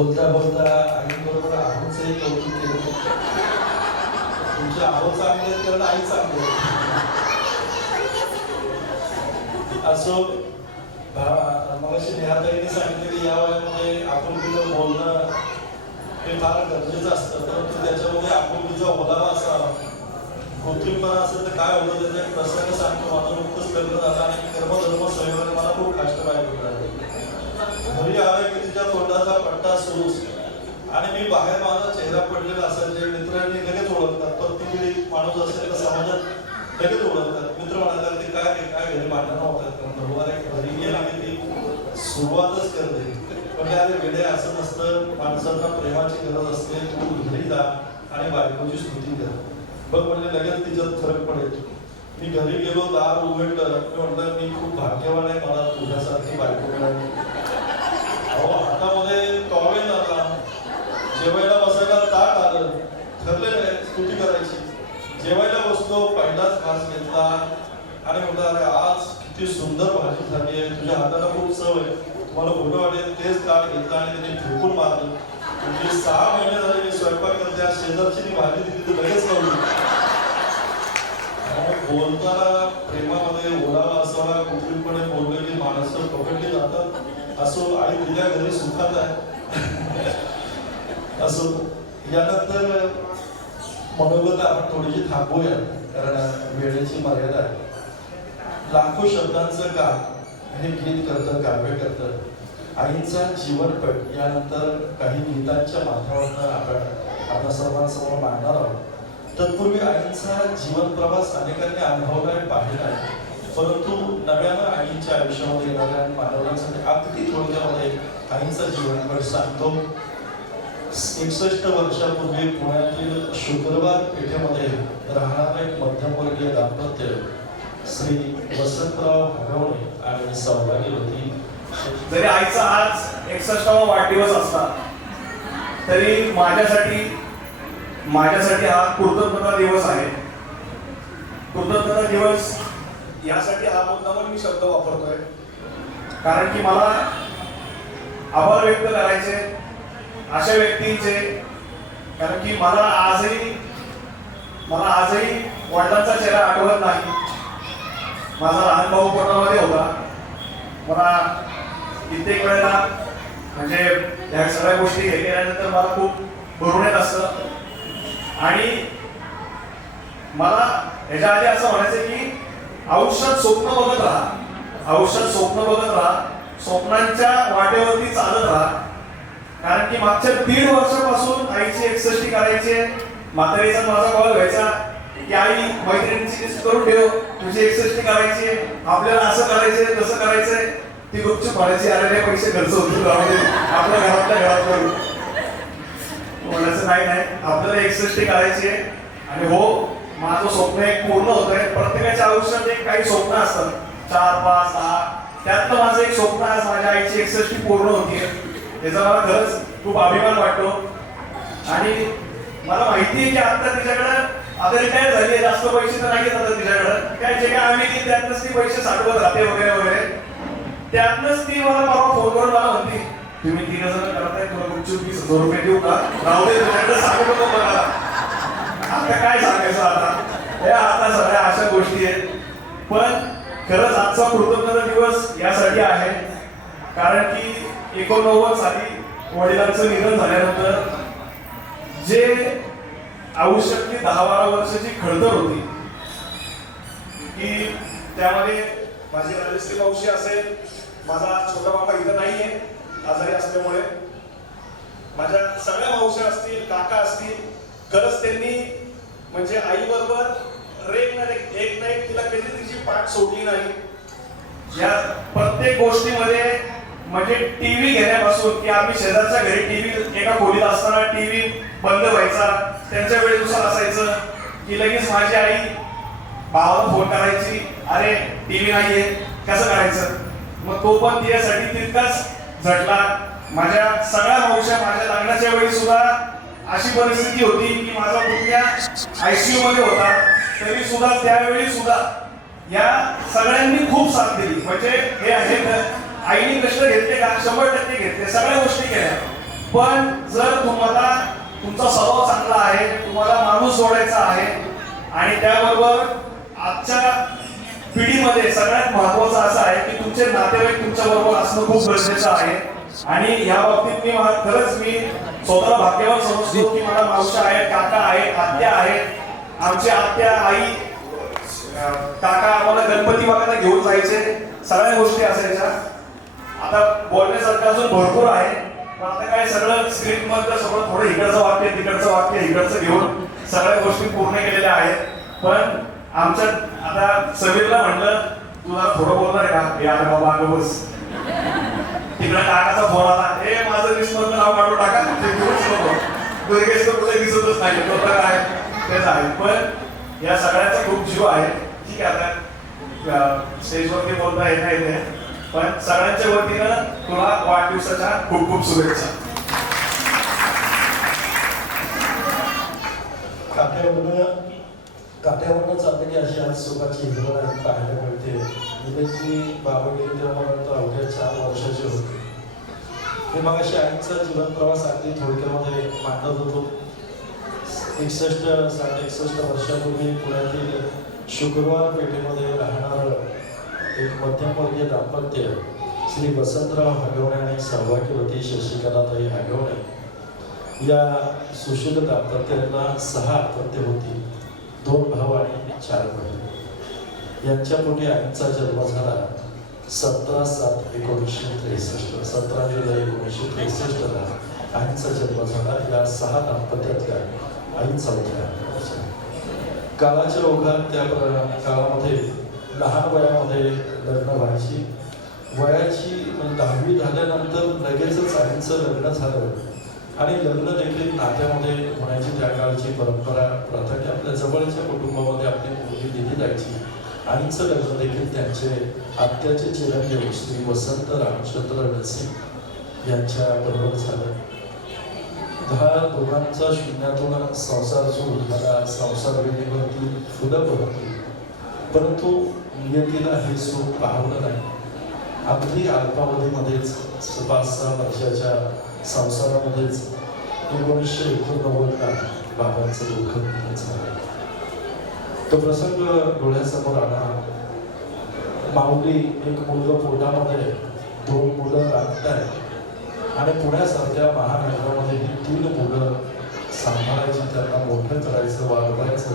बोलता बोलता आईबरोबर आहोचंही कौतुक केलं. तुमचे आहो चांगले आहेत कारण आई चांगली आहे. असो मगाशी नेहाताईने सांगितलं की या वयामध्ये आपुलकीचं बोलणं हे फार गरजेचं असतं, परंतु त्याच्यामध्ये आपुलकीचा ओलावा असावा. कृत्रिमपणा असेल तर काय होतं त्याचा एक प्रसंग सांगतो. माझं नुकतंच लग्न झालं आणि कर्मधर्म संयोगाने मला खूप कष्ट बाहेर झाले. घरी आलं की तिच्या तोंडाचा पट्टा सुरूच आणि मी बाहेर माझा चेहरा पडलेला असायचे. मित्रांनी लगेच ओळखतात, पत्नी माणूस असेल तर समाजात लगेच ओळखतात. मित्र म्हणाले ते काय घरी भांडणं होतात बरोबर आहे. घरी गेला की ती सुरुवातच करते म्हणजे अरे वेडे असं नसतं. माणसांना प्रेमाची गरज असते. तू घरी जा आणि बायकोची स्तुती कर बघ म्हणजे लगेच तिच्यात फरक पडेल. मी घरी गेलो, दार उघडलं, मी म्हटलं मी खूप भाग्यवान आहे, मला तुझ्यासारखी बायको मिळाली. अहो हातामध्ये टॉवेल आला, जेवायला बसायला ताट आलं, ठरलेलं आहे स्तुती करायची. जेवायला बसलो, पहिलाच घास घेतला आणि म्हटलं अरे आज किती सुंदर भाजी झाली आहे, तुझ्या हाताला खूप चव आहे, तुम्हाला फोटो वाटेल. तेच ताट घेतलं आणि त्यांनी फेकून मारलं. म्हणजे 6 महिने झाले मी स्वयंपाक करते, आज शेजारची ती भाजी दिली तर लगेच लावली. बोलताना प्रेमामध्ये ओलावा असावा. कृत्रिमपणे बोलले की माणसं पकडली जातात. असो आई तुझ्या घरी सुखात आहे. असो यानंतर मनोगत आपण थोडीशी थांबूया कारण वेळेची मर्यादा आहे. लाखो शब्दांचं काम हे गीत करतं, काव्य करतं. आईंचा जीवनपट यानंतर काही गीतांच्या माध्यमातून आपण आपल्या सर्वांसमोर मांडणार आहोत. तत्पूर्वी आईंचा जीवन प्रवास अनेकांनी अनुभवलाय, पाहिलाय, परंतु नव्यानं आईंच्या आयुष्यामध्ये येणाऱ्या मानवांसाठी अगदी थोडक्यामध्ये आईंचा जीवनपट सांगतो. 61 वर्षापूर्वी पुण्यातील शुक्रवार पेठेमध्ये राहणारे एक मध्यमवर्गीय दाम्पत्य श्री वसंतराव हगवणे आणि सौभागी होती. जरी आईचा आज 61वा वाढदिवस असला तरी माझ्यासाठी हा कृतज्ञता दिवस आहे. कृतज्ञता दिवस यासाठी हा मुद्दामून मी शब्द वापरतोय कारण की मला आभार व्यक्त करायचे अशा व्यक्तींचे. कारण की मला आजही वडिलांचा चेहरा आठवत नाही. माझा लहान भाऊ कोरोनामध्ये होता. मला कित्येक वेळेला म्हणजे या सगळ्या गोष्टी हे केल्यानंतर मला खूप भरून येत असतं आणि मला ह्याच्या आधी असं म्हणायचं की आयुष्यात स्वप्न बघत राहा, स्वप्नांच्या वाटेवरती चालत राहा. कारण की मागच्या 1.5 वर्षापासून आईची 61 करायचे. म्हातारीचा माझा कॉल व्हायचा की आई मैत्रिणींची लिस्ट करून ठेव, तुझी 61 करायची, आपल्याला असं करायचंय तसं करायचंय. ती गुपचूप म्हणायची अरे पैसे खर्च होतील आपल्या घरात करू. म्हणायचं नाही आपल्याला 61 करायची आहे. आणि हो माझं स्वप्न एक पूर्ण होत आहे. प्रत्येकाच्या आयुष्यात एक काही स्वप्न असतात 4, 5, 6. त्यातलं माझं एक स्वप्न आज माझ्या आईची 61 पूर्ण होतीये. याचा मला खरंच खूप अभिमान वाटतो. आणि मला माहिती आहे की आता तिच्याकडे आता रिटायर झाली आहे, जास्त पैसे तर नाही आता तिच्याकडे. काय जे काय आम्ही त्यातनंच ती पैसे साठवत राहते वगैरे. त्यातनंच ती मला परवा फोन करून मला म्हणते तुम्ही 3 जण करताय, तुला गुपचूप 20,000 रुपये देऊ का? राहू दे तुझ्याकडे सांगू नको मला. आता काय सांगायचं आता सगळ्या अशा गोष्टी आहेत. पण खरंच आजचा कृतज्ञता दिवस यासाठी आहे कारण की 89 साली वडिलांचं निधन झाल्यानंतर जे आयुष्यातली 10-12 वर्षाची खडतर होती की त्यामध्ये माझी राजश्री मावशी असेल, माझा छोटा बाबा इथं नाहीये आजारी असल्यामुळे, माझ्या सगळ्या मावश्या असतील, काका असतील, खरंच त्यांनी म्हणजे आई बरोबर एक ना एक तिला कधी तिची पाठ सोडली नाही. या प्रत्येक गोष्टीमध्ये म्हणजे टीव्ही घेण्यापासून की आम्ही शेजारच्या घरी टीव्ही एका खोलीत असताना टीव्ही बंद व्हायचा, त्यांच्या वेळेनुसार असायचं की लगेच माझी आई भावाला फोन करायची, अरे टीव्ही नाहीये कसं करायचं. मग तो पण तिच्यासाठी तितकाच झटला. माझ्या सगळ्या मावश्या माझ्या लग्नाच्या वेळी सुद्धा अशी परिस्थिती होती की माझा मुलगा ICU मध्ये होता, तरी सुद्धा त्यावेळी सुद्धा या सगळ्यांनी खूप साथ दिली. म्हणजे हे आहे आईने कष्ट घेतले का? 100% घेतले. सगळ्या गोष्टी केल्या. पण जर तुम्हाला तुमचा स्वभाव चांगला आहे, तुम्हाला माणूस जोडायचा आहे आणि त्याबरोबर आजच्या पिढीमध्ये सगळ्यात महत्वाचं असं आहे की तुमचे नातेवाईक तुमच्या बरोबर असणं खूप गरजेचं आहे. आणि या बाबतीत खरंच मी स्वतःला भाग्यवान समजतो की मला मावशा आहेत, काका आहेत, आत्या आहेत. आमची आत्या, आई, काका आम्हाला गणपती बघायला घेऊन जायचे, सगळ्या गोष्टी असायच्या. आता बोलण्यासारखं अजून भरपूर आहे, पण आता काय सगळं स्क्रीन मध्ये सगळं थोडं इकडचं वाक्य, तिकडचं वाक्य, इकडचं घेऊन सगळ्या गोष्टी पूर्ण केलेल्या आहेत. पण आमच्या आता समीरला म्हणलं तू जरा थोडं बोलणार आहे का? यार बाबा अगं बस, तिकडे काकाचा फोन आला, हे माझं लिस्टमधलं नाव काढून टाका, ते घेऊच नको, दुर्गेश तर कुठे दिसतच नाही, तो तर काय तेच आहे. पण या सगळ्याचा खूप जीव आहे. ठीक आहे, आता स्टेजवरती बोलता येत नाही, पण सगळ्यांच्या वतीनं तुला वाढदिवसाच्या खूप खूप शुभेच्छा. काट्यावरनं चाललेली अशी आज सुखाची हिरवळ पाहायला मिळते. निलेशजी बाबा गेले तेव्हा अवघ्या 4 वर्षाचे होते. मी मग अशी आईचा जीवन प्रवास अगदी थोडक्यामध्ये मांडत होतो. 61 वर्षापूर्वी पुण्यातील शुक्रवार पेठेमध्ये राहणार एक मध्यमवर्गीय दाम्पत्य श्री वसंतराव हगवणे आणि सौभाग्यवती शशिकलाताई हगवणे या सुशील दाम्पत्याला 6 अपत्ये होती, 2 भाऊ आणि 4 बहीण. यांच्या पोटी आईचा जन्म झाला 17/7/1963. 17 जुलै 1963 आईचा जन्म झाला. या 6 दाम्पत्यातल्या आई 4थ्या. काळाच्या ओघात त्या काळामध्ये लहान वयामध्ये लग्न व्हायची. वयाची 10वी झाल्यानंतर लगेचच आईचं लग्न झालं आणि लग्न देखील नात्यामध्ये होण्याची त्या काळची परंपरा प्रथा की आपल्या जवळच्या कुटुंबामध्ये आपली मुलगी दिली जायची. आईचं लग्न देखील त्यांचे आत्याचे चिरंजीव श्री वसंत रामचंद्र नरसिंह यांच्या बरोबर झालं. दोघांचा शून्यातून संसार सुरू झाला. संसार वेळेवरती फुलं पडली, परंतु नियतीला हे सुख पाहवलं नाही. अगदी अल्पावधीमध्येच 5-6 वर्षाच्या संसारामध्येच 1989 बाबांचं दुःख झालं. तो प्रसंग डोळ्यासमोर आला. माऊली एक मुलगा पोटामध्ये, 2 मुलं राखतायत आणि पुण्यासारख्या महानगरामध्ये ही 3 मुलं सांभाळायची, त्यांना मोठं करायचं, वाढवायचं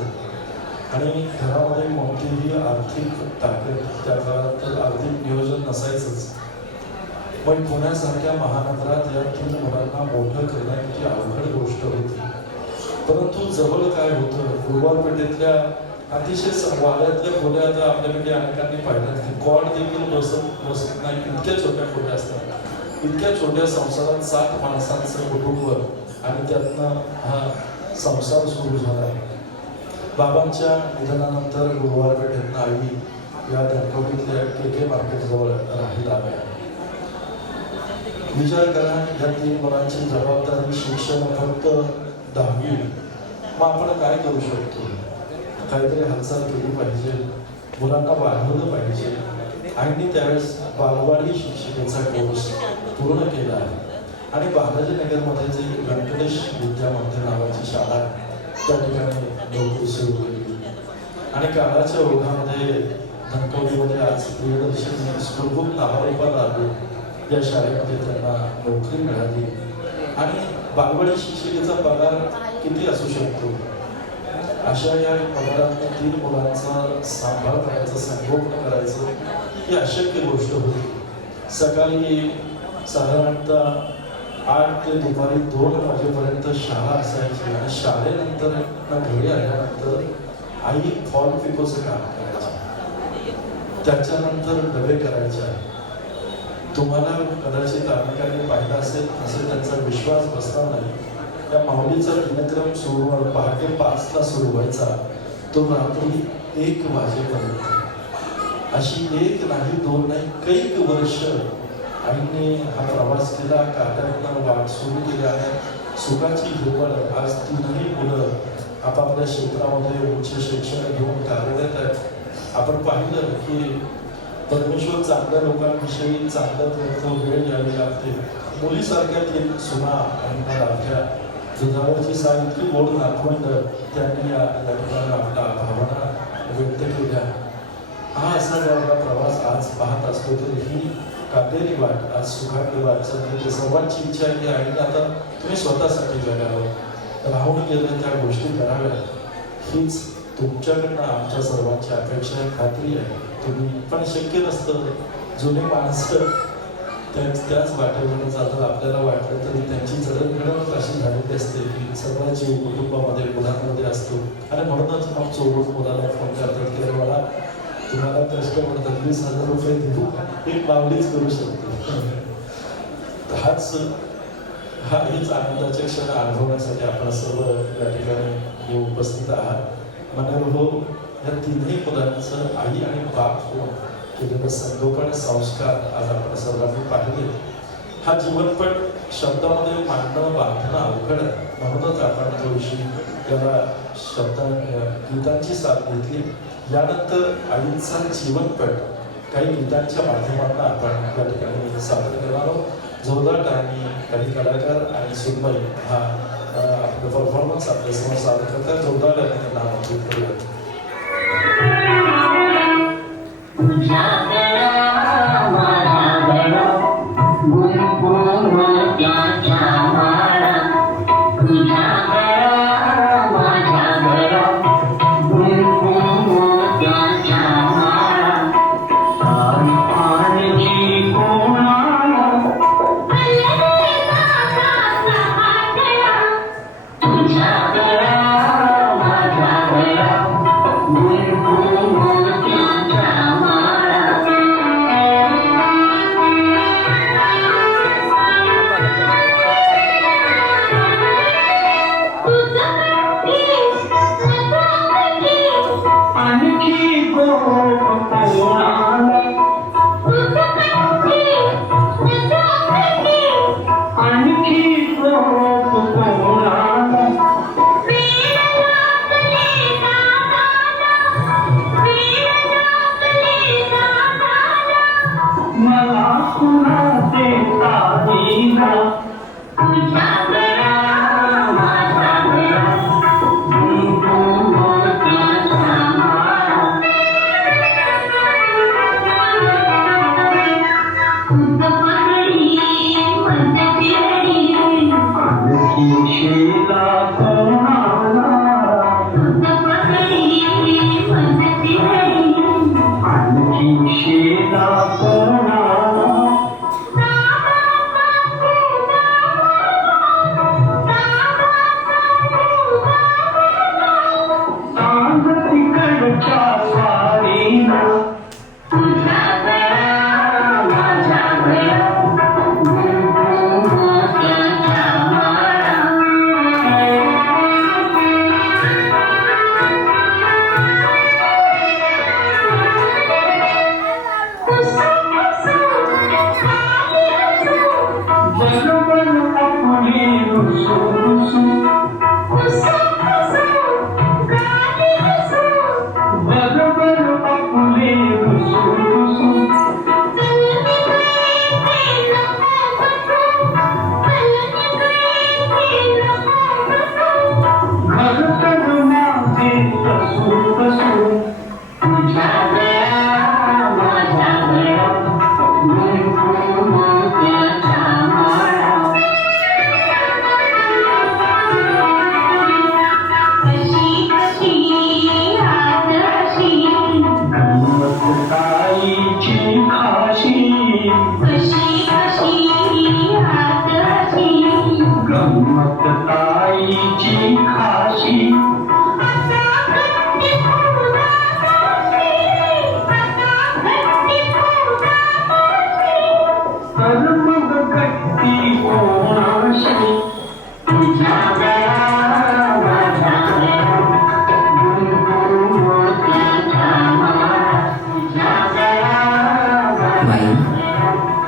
आणि घरामध्ये कोणतीही आर्थिक ताकद त्या काळात आर्थिक नियोजन नसायचंच. पण पुण्यासारख्या महानगरात या 3 मुलांना मोठं करणं किती अवघड गोष्ट होती. परंतु जवळ काय होतं, गुरुवार पेठेतल्या अतिशय वाड्यातल्या खोल्या आता आपल्याकडे अनेकांनी पाहिल्या. कॉड देखील बसत नाही, इतक्या छोट्या खोल्या असतात. इतक्या छोट्या संसारात 7 माणसांचं कुटुंब आणि त्यातनं हा संसार सुरू झाला. बाबांच्या निधनानंतर गुरुवार पेठेतनं आई या धनकवडीतल्या KK मार्केटजवळ राहायला आल्या. विचार करा, या 3 मुलांची जबाबदारी, शिक्षण फक्त 10वी. मग आपण काय करू शकतो? काहीतरी हालचाल केली पाहिजे, मुलांना वाढवलं पाहिजे. आईने त्यावेळेस बालवाडी शिक्षिकेचा कोर्स पूर्ण केला आणि बालाजीनगरमध्ये जे व्यंकटेश विद्या मंदिर नावाची शाळा त्या ठिकाणी नोकरी सुरू केली. आणि काळाच्या ओघामध्ये धनकवडीमध्ये आज प्रियदर्शनी स्कूलबुक नावारूपाला आली. या शाळेमध्ये त्यांना नोकरी मिळाली आणि बालवाडी शिक्षिकेचा पगार किती असू शकतो? अशा या पगाराने 3 मुलांचा सांभाळ करायचं, संगोपन करायचं ही अशक्य गोष्ट होती. सकाळी साधारणतः 8 ते दुपारी 2 वाजेपर्यंत शाळा असायची आणि शाळेनंतर घरी आल्यानंतर आई फॉल पिकोचं काम करायची, त्याच्यानंतर डबे करायच्या. तुम्हाला कदाचित अनेकांनी पाहिलं असेल, असे त्यांचा विश्वास बसला नाही. त्या माऊलीचा दिनक्रम सुरू पहाटे 5ला सुरू व्हायचा, तो रात्री 1 वाजेपर्यंत. अशी 1 नाही 2 नाही कैक वर्ष आईने हा प्रवास केला. काट्यातनं वाट सुरू केली आहे. सुखाची हिरवळ. आज 3ही मुलं आपापल्या क्षेत्रामध्ये उच्च शिक्षण घेऊन कार्यरत आहेत. आपण पाहिलं की परमेश्वर चांगल्या लोकांविषयी चांगलं वेळ द्यावी लागते. मुलीसारख्या तीन सुना आणि आपल्या दुधावरची साग इतकी गोड दाखवून त्यांनी या ठिकाणी आपल्या भावना व्यक्त केल्या. हा असा जो आपला प्रवास आज पाहत असतो तर ही काटेरी वाट आज सुखाटली वाट चालली. सर्वांची इच्छा आहे की आईने आता तुम्ही स्वतःसाठी जगावं, राहून गेल्या त्या गोष्टी कराव्या, हीच तुमच्याकडनं आमच्या सर्वांची अपेक्षा आहे, खात्री आहे. तुम्ही पण शक्य नसतं, जुने माणसं त्याच वाटेवरून जातात. आपल्याला वाटलं तरी त्यांची जडणघडणच अशी झालेली असते की सगळा जीव कुटुंबामध्ये मुलांमध्ये असतो आणि म्हणूनच मग चोरून मुलाला फोन करतात की मला तुम्हाला कष्ट पडतात, 20,000 रुपये देऊ, एक माऊलीच करू शकते. हेच आनंदाचे क्षण अनुभवण्यासाठी आपण सर्व या ठिकाणी उपस्थित आहात. मनोरहो या तिन्ही मुलांचं आई आणि बाप होऊन केलेलं संगोपन संस्कार आज आपण सर्वांनी पाहिले. हा जीवनपट शब्दामध्ये मांडणं बांधणं अवघड आहे, म्हणूनच आपण थोडीशी त्याला गीतांची साथ घेतली. यानंतर आईंचा जीवनपट काही गीतांच्या माध्यमातून आपण या ठिकाणी सादर करणार आहोत. जोरदार आणि काही कलाकार आणि सुनबाई हा आपलं परफॉर्मन्स आपल्यासमोर सादर करतात. जोरदार आणि त्यांना आमंत्रित करूयात.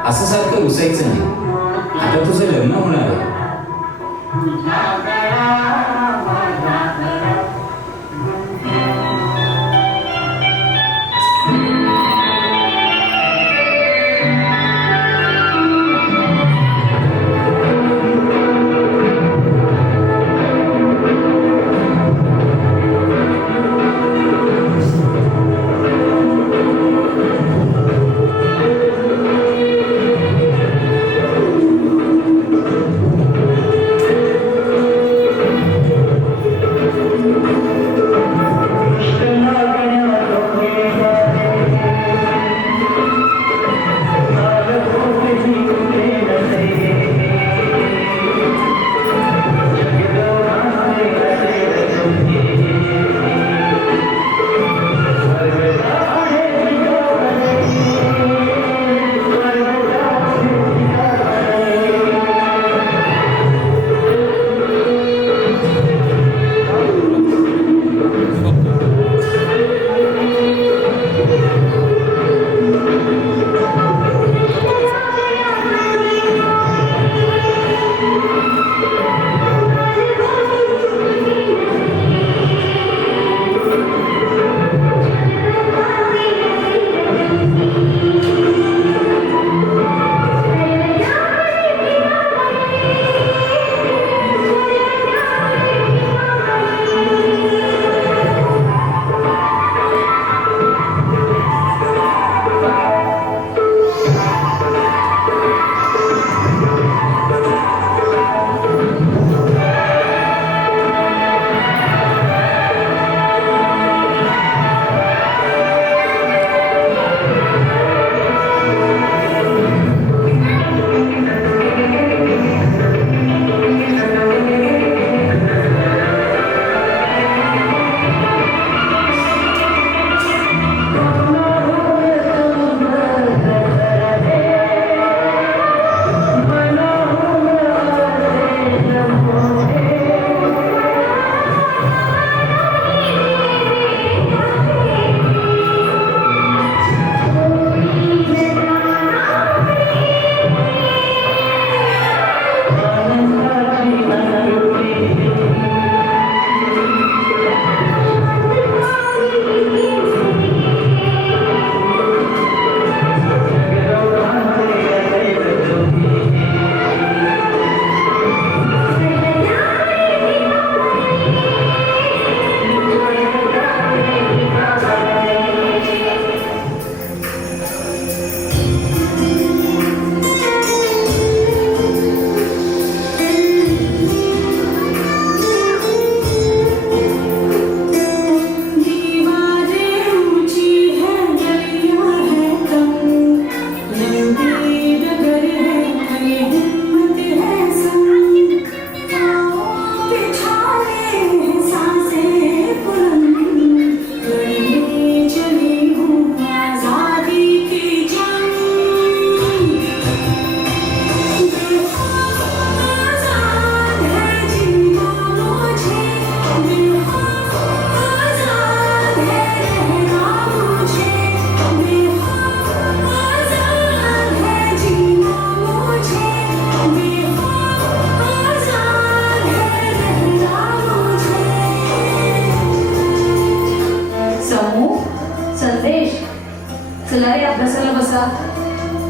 असं सारखं रुसायचं नाही. आता तुझं लग्न होणार आहे.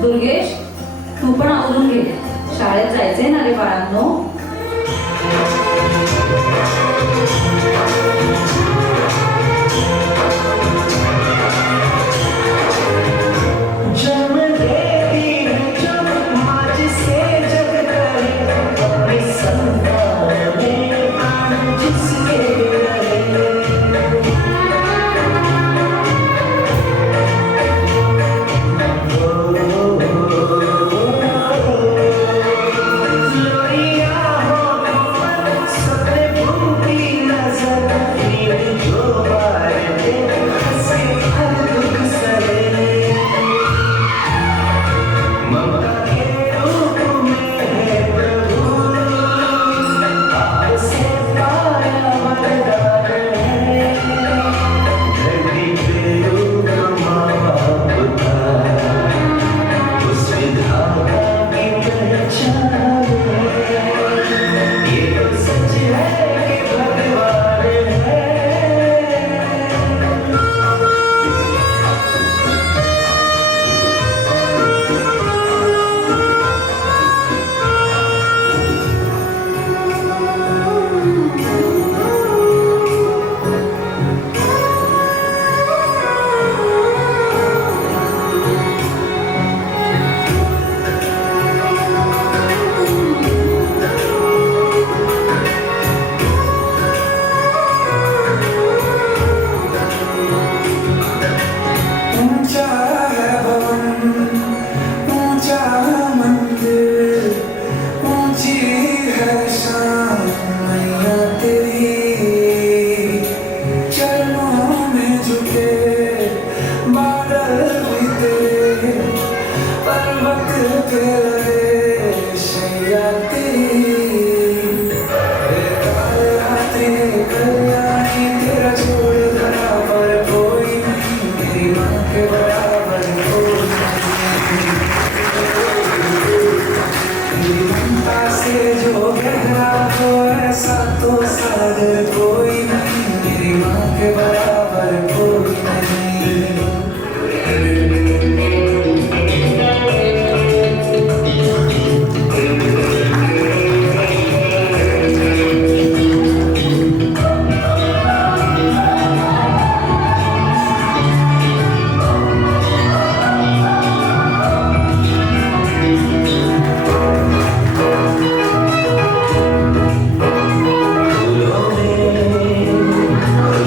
दुर्गेश तू पण आवरून घे, शाळेत जायचंय ना रे बाळांनो.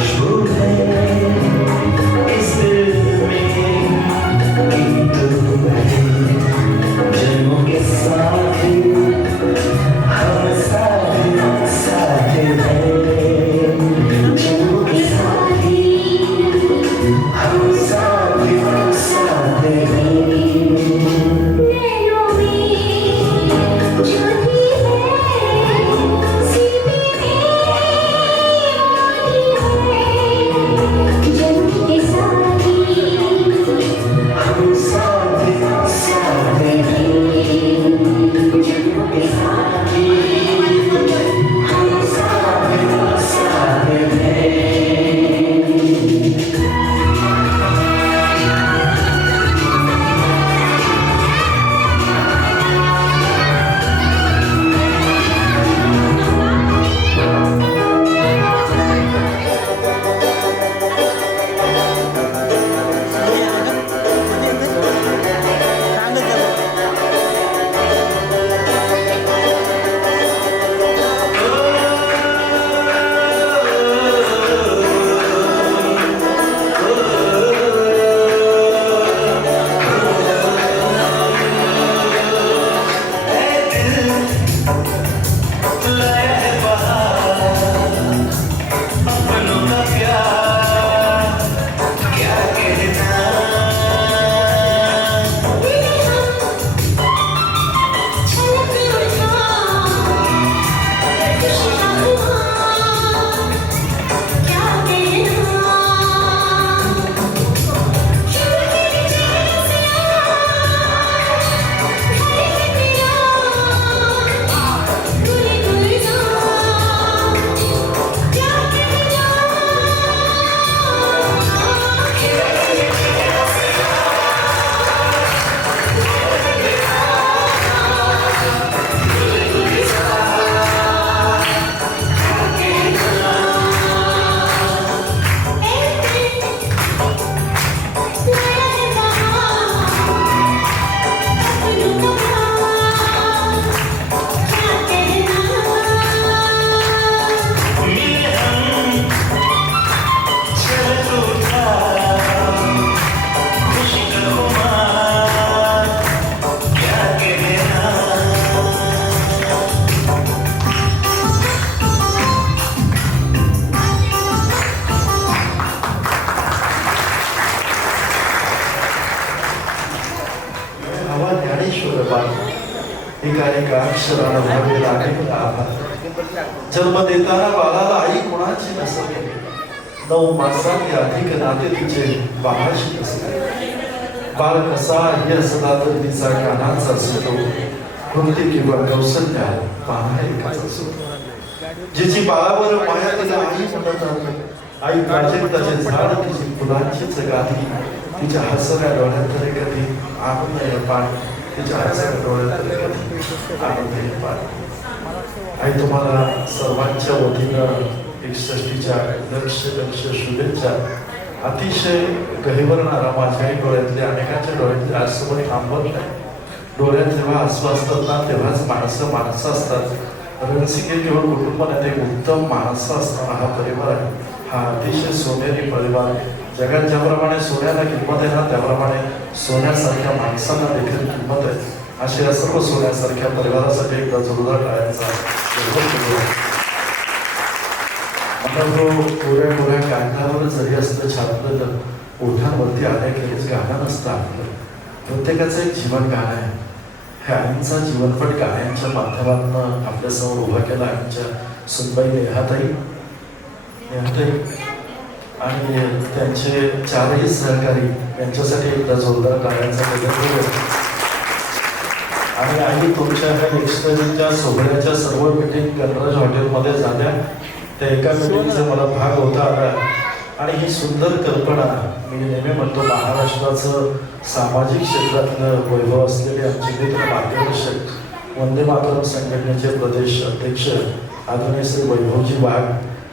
खुशबू है या अक्षराला भावे लागेल आभार. जन्म देताना बाळाला आई कोणाची नसते, 9 मासांनी अधिक नाते तिचे बाळाशी नसते. बाळ कसा हे असला तर तिचा कानाचा असतो, कृती किंवा कौशल्या पाहणा एकाच असतो. जिची बाळावर माया तिला आई म्हणतात, आई प्राजक्ताचे झाड तिची फुलांचीच गादी. तिच्या हसऱ्या डोळ्यात तरी कधी आनंद पाण, तिच्या हसऱ्या डोळ्यात तरी कधी आनंद पाण. आई तुम्हाला सर्वांच्या वतीनं 61च्या लक्ष शुभेच्छा. अतिशय गहिवरणारा माझ्याही डोळ्यातले अनेकांच्या डोळ्यातले आसुमणी थांबत नाही. डोळ्यात जेव्हा आसू असतात ना तेव्हाच माणसं असतात. रणसिंग हे केवळ कुटुंबात एक उत्तम माणसं असताना हा परिवार आहे. हा अतिशय सोनेरी परिवार. जगात ज्याप्रमाणे सोन्याला किंमत आहे ना त्याप्रमाणे सोन्यासारख्या माणसांना देखील किंमत आहे. अशा या सर्व सोन्यासारख्या परिवारासाठी एकदा जोरदार टाळ्यांचा कोऱ्या कागदावर जरी असलं छापलं ओठांवरती आल्या की हेच गाणं नसतं आपलं. प्रत्येकाचं एक जीवन गाणं आहे. हे आईंचा जीवनपट गाण्यांच्या माध्यमातून आपल्यासमोर उभा केला. आईंच्या सुनबाई नेहाताई आणि त्यांचे 4ही सहकारी यांच्यासाठी एकदा जोरदार टाळ्यांचा गजर. आणि आई तुमच्या ह्या एक्सटर्नच्या सोहळ्याच्या सर्व मिटिंग गणराज हॉटेलमध्ये झाल्या. त्या एका मिटिंगचा मला भाग होता आला. आणि ही सुंदर कल्पना मी नेहमी म्हणतो, महाराष्ट्राचं सामाजिक क्षेत्रातलं वैभव असलेले आमचे मित्र मार्गदर्शक वंदे मातरम संघटनेचे प्रदेश अध्यक्ष आदरणीय श्री वैभवजी वाघ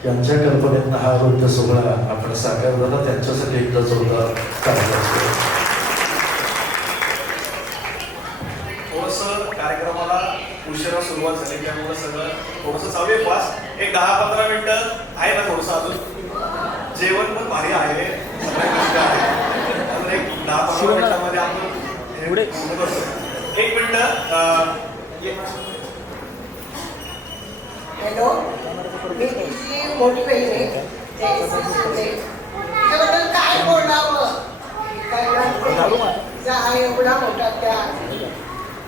यांच्या कल्पनेतनं हा नृत्य सोहळा आपण साकार झाला. त्यांच्यासाठी एकदा जोरदार कार्यक्रम. कार्यक्रमाला उशिरा सुरुवात झाली त्यामुळे सगळं थोडंसं चालू आहे. फास्ट एक 10-15 मिनिटं आहे ना थोडंसं अजून. जेवण पण भारी आहे, अजून एक 10-15 मिनिटांमध्ये आपण एवढे 1 मिनिट. हॅलो, मी तिची मोठी बहीण आहे. त्याबद्दल काय बोलावं तिचा हा एवढा मोठा त्या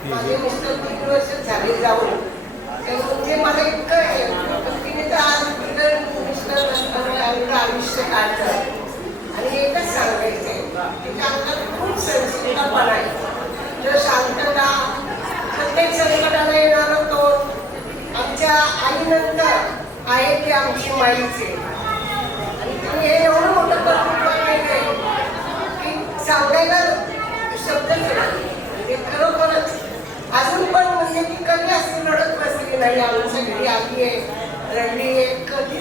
माझे मिस्टर 3 वर्ष झाले जाऊन म्हणजे मला इतकं तिने तर आज मिस्टर आयुष्य काढलं. आणि एकच सांगायचंय, तिच्या अंगात खूप संस्कृतपणा आहे. जर शांतता, प्रत्येक संकटाला येणारा तो आमच्या आईनंतर आहे ते आमची माईच आहे. आणि तिने हे एवढं मोठं कर्तृत्व केलंय की सांगायला शब्दच नाही. म्हणजे खरोखरच अजून पण म्हणजे ती कधी अशी रडत बसली नाही. आमच्या घरी आली आहे, रडली आहे, कधी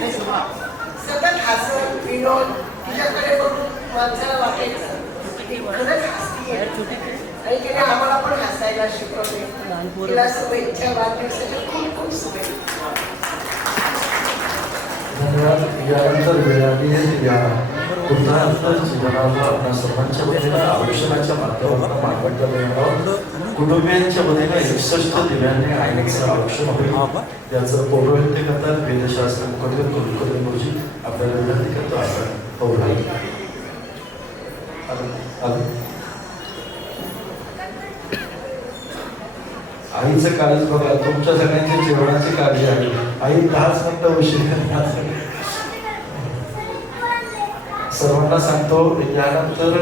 सतत हसत विनोद तिच्याकडे बघून माणसाला वाटायचं ती खरंच हसती आहे. आणि तिने आम्हाला पण हसायला शिकवले. तिला शुभेच्छा, वाढदिवसाच्या खूप खूप शुभेच्छा. धन्यवाद. यानंतर वेळाली या पुन्हा जीवनाला आपल्या सर्वांच्या वतीनं आरक्षणाच्या माध्यमातून मानवत करण्यावर कुटुंबियांच्या वतीनं 61 दिव्यांनी आईचं आरक्षण होईल याचं पौरोहित्य करतात वेदशास्त्र मुखोद्योग कुलकर्णी गुरुजी. आपल्याला विनंती करतो आपण पौरोहित्य. आईचं काळजी बघा, तुमच्या सगळ्यांची जेवणाची काळजी आहे. आई 10 मिनिटं उशीर. सर्वांना सांगतो यानंतर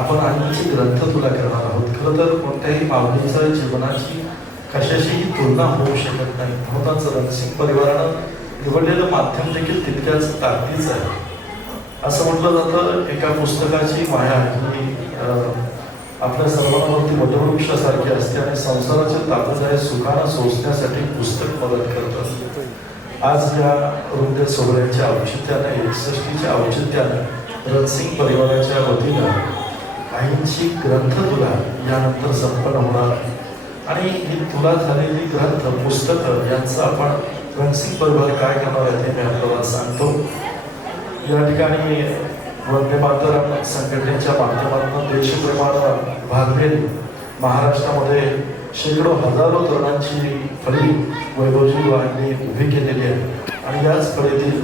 आपण आईची ग्रंथ तुला करणार आहोत. खरं तर कोणत्याही माऊलीच्या जीवनाची कशाशीही तुलना होऊ शकत नाही. म्हणूनच रणसिंग परिवारानं निवडलेलं माध्यम देखील तितक्याच ताकदीचं आहे. असं म्हटलं जातं एका पुस्तकाची माया ही आपल्या सर्वांवरती वटवृक्षासारखी असते आणि संसाराच्या ताकदीने सुखानं सोसण्यासाठी पुस्तक मदत करतं. आज या हृदय सोहळ्याच्या औचित्याने 61च्या औचित्याने रणसिंग परिवाराच्या वतीनं आईंची ग्रंथ तुला यानंतर संपन्न होणार. आणि ही तुला झालेली ग्रंथ पुस्तकं यांचं आपण रणसिंग परिवार काय करणार आहे ते मी आपल्याला सांगतो. या ठिकाणी वंदे मातरम संघटनेच्या माध्यमातून देशप्रेमानं भागलेली महाराष्ट्रामध्ये शेकडो हजारो तरुणांची फळी वैभवजी यांनी उभी केलेली आहे. आणि याच फळीतील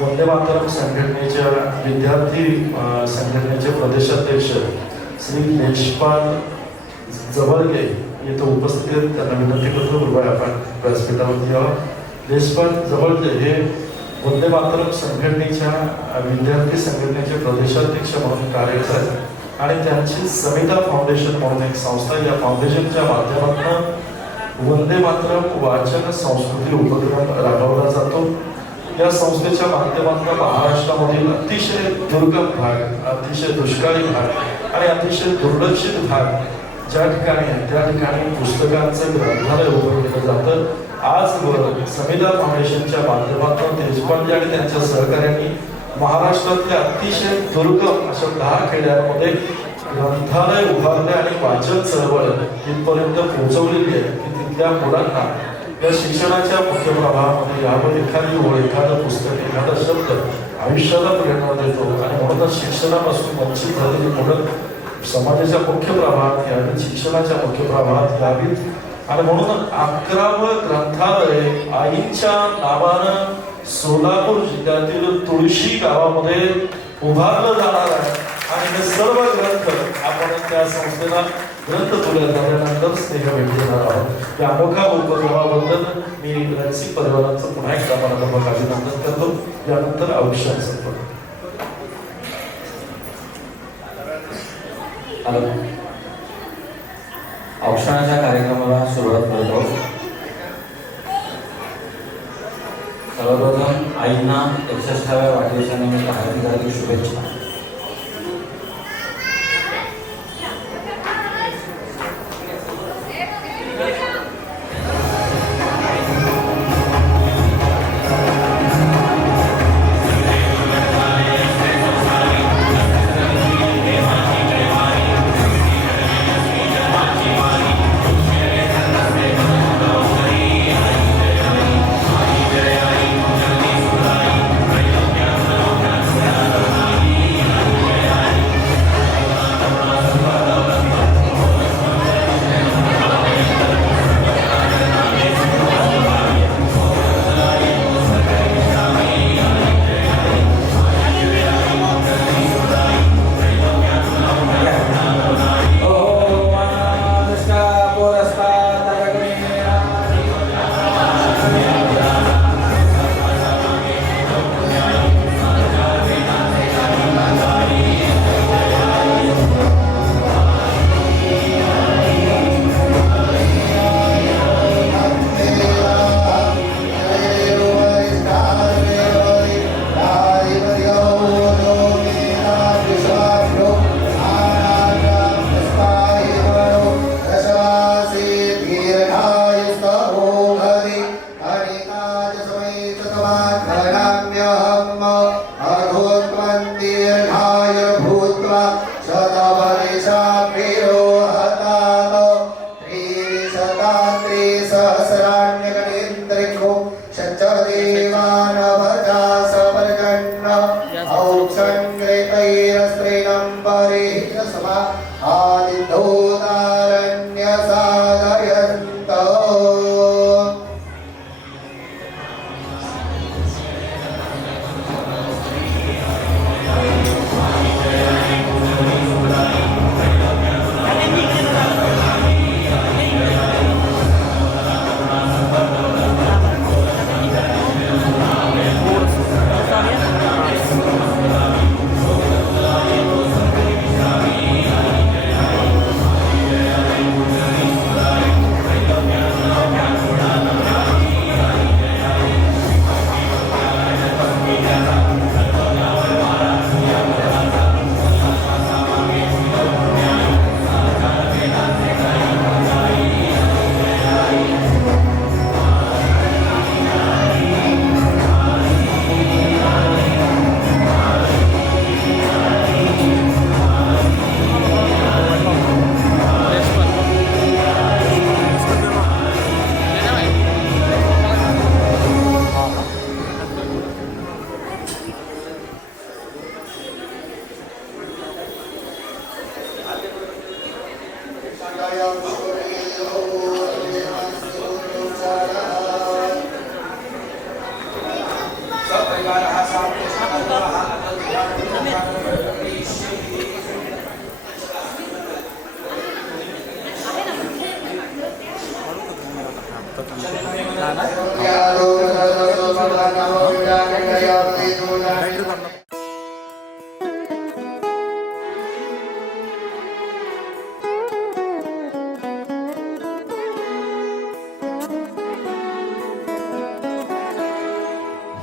वंदे मातरम संघटनेच्या विद्यार्थी संघटनेचे प्रदेशाध्यक्ष श्री देशपाल जवळगे इथं उपस्थित आहेत त्यांना विनंती करतो कृपया आपण व्यासपीठावरती यावं. देशपांडे जवळचे हे वंदे मातरम संघटनेच्या विद्यार्थी संघटनेचे प्रदेशाध्यक्ष म्हणून कार्यरत आहेत आणि त्यांची समिता फाउंडेशन म्हणून एक संस्था, या फाउंडेशनच्या माध्यमातून वंदे मातरम वाचन संस्कृती उपक्रम राबवला जातो. या संस्थेच्या माध्यमातून महाराष्ट्रामधील अतिशय दुर्गम भाग, अतिशय दुष्काळी भाग आणि अतिशय दुर्लक्षित भाग ज्या ठिकाणी आहे त्या ठिकाणी पुस्तकांचं ग्रंथालय उभं केलं जातं. आज समिधा फाउंडेशनच्या माध्यमातून देशपांडे आणि त्यांच्या सहकार्यांनी महाराष्ट्रातल्या अतिशय दुर्गम अशा 10 खेड्यांमध्ये ग्रंथालय उभारले आणि वाचन चळवळ इथपर्यंत पोहोचवलेली आहे की तिथल्या मुलांना या शिक्षणाच्या मुख्य प्रवाहामध्ये यावर एखादी ओळ, एखादं पुस्तक, एखादा शब्द आयुष्याला प्रेरणा देतो आणि म्हणूनच शिक्षणापासून वंचित झालेली मुलं समाजाच्या मुख्य प्रवाहात यावीत, शिक्षणाच्या मुख्य प्रवाहात यावीत आणि म्हणून 11वं ग्रंथालय आईच्या नावानं सोलापूर जिल्ह्यातील तुळशी गावामध्ये उभारलं जाणार आहे आणि हे सर्व ग्रंथ आपण त्या संस्थेला ग्रंथ तुल्या झाल्यानंतर स्नेह भेट देणार आहोत. या अनोखा उपक्रमाबद्दल मी रसिक परिवाराचं पुन्हा एकदा मनापासून अभिनंदन करतो. यानंतर औषध संपत औक्षणाच्या कार्यक्रमाला सुरुवात करतो. सर्वप्रथम आईंना 61व्या वाढदिवसाच्या निमित्त हार्दिक शुभेच्छा.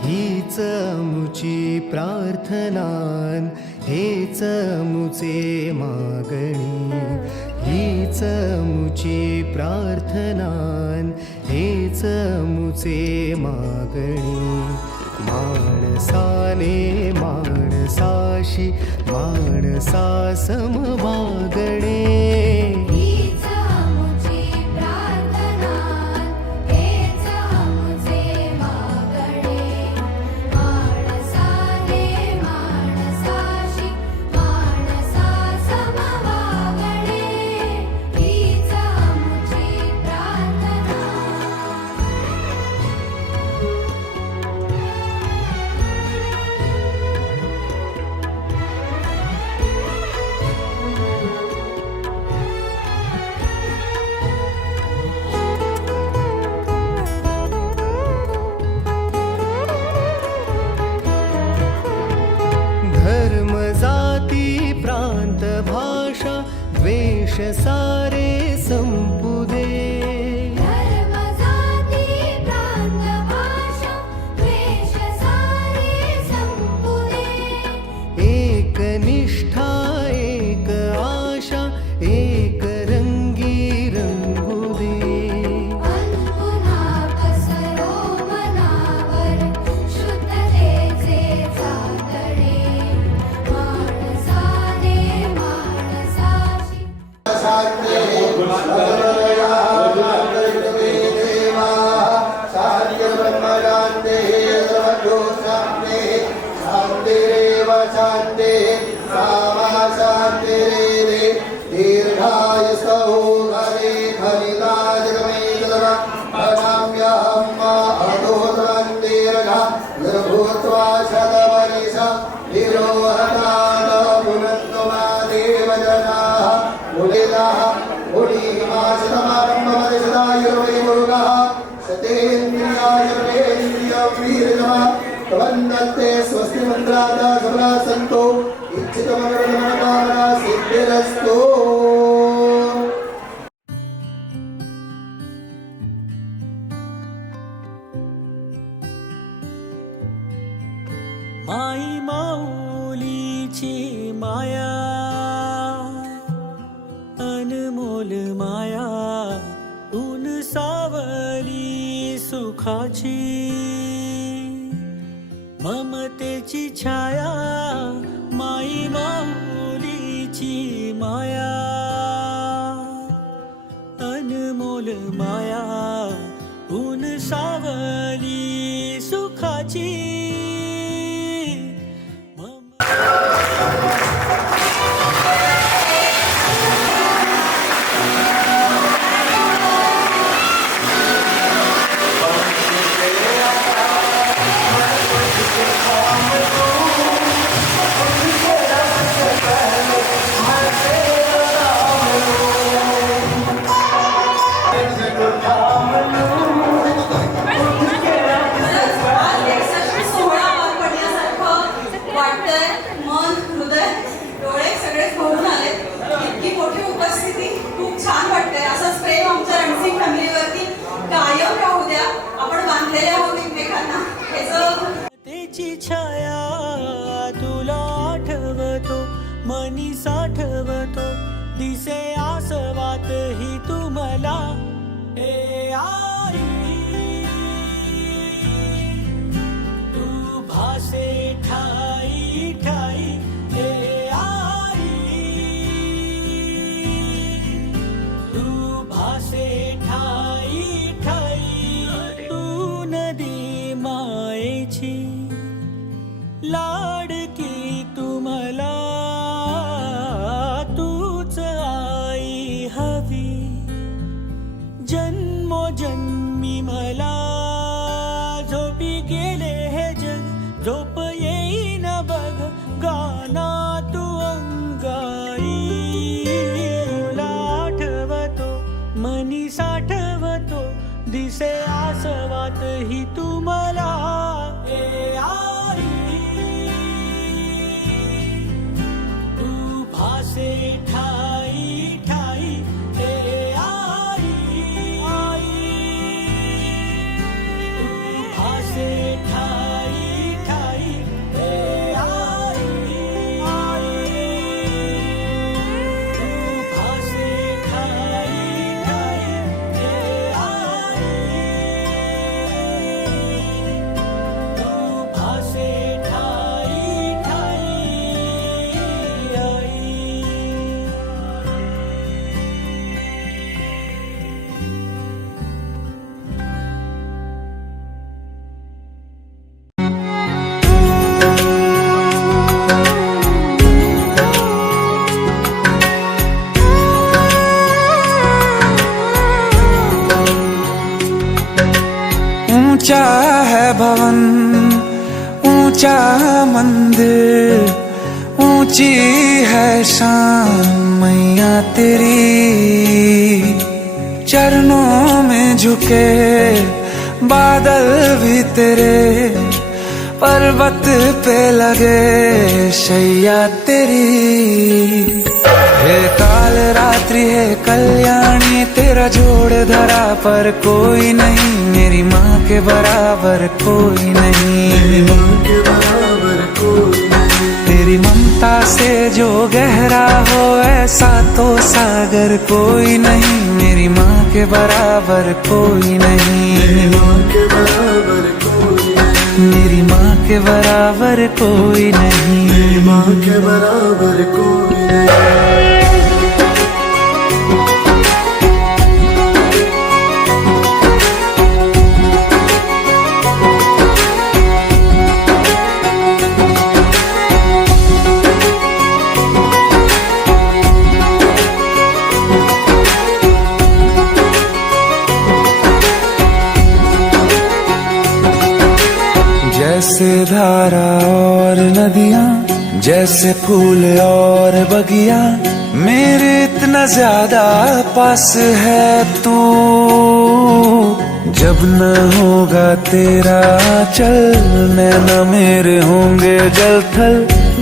हीच मुची प्रार्थनान हेच मुचे मागणी हीच मुची प्रार्थनान हेच मुचे मागणी माणसाने माणसाशी माणसा समवागणे हीच आमुची प्रार्थना हेच आमुचे मागणे माणसाने माणसाशी माणसा समवागणे हीच आमुची प्रार्थना धर्म जाती प्रांत भाषा द्वेष सारे संपू दे धर्म जाती प्रांत भाषा द्वेष सारे संपू दे एक निष्ठा एक आशा एक रंगी रंगू दे पुन्हा पसरो मनावर शुद्धतेचे चातडे माणसाने माणसाशी वंदते स्वस्ति मंत्रादा सबला संतो इच्छित मनोकामना सिद्धिरस्तु माई माऊलीची माया अनमोल माया ऊन सावली सुखाची ममतेची छाया माई माऊलीची माया अनमोल माया ऊन सावली सुखाची छाया तुला आठवतो मनी साठवतो दिसे आसवात ही तुम्हाला ए आई तू भासे ठाई ठाई ए आई तू भासे ठाई ठाई तू नदी मायेची लाडकी तुम्हाला तूच आई हवी जन्मोजन्मी मला झोपी गेले हे जग झोप येईन बघ गाना तू अंगाई तुला आठवतो मनी साठवतो दिसे आस प्रसवात ही तू मला ए आई तू भासे ठाई ठाई ए आई तू भासे ठाई ठाई ए आई तू भासे ठाई ठाई ए आई तू भासे ठाई ठाई आई ऊंचा है भवन ऊंचा मंदिर ऊंची है शान मैया तेरी चरणों में झुके बादल भी तेरे पर्वत पे लगे शैया तेरी हे काल रात्रि है कल्याणी तेरा जोड़ धरा पर कोई नहीं मेरी माँ के बराबर कोई नहीं तेरी ममता से जो गहरा हो ऐसा तो सागर कोई नहीं मेरी माँ के बराबर कोई नहीं मेरी माँ के बराबर कोई नहीं मेरी माँ के बराबर कोई नहीं जैसे धारा और नदियाँ जैसे फूल और बगिया मेरे इतना ज्यादा पास है तू जब न होगा तेरा चल नैना मेरे होंगे जल थल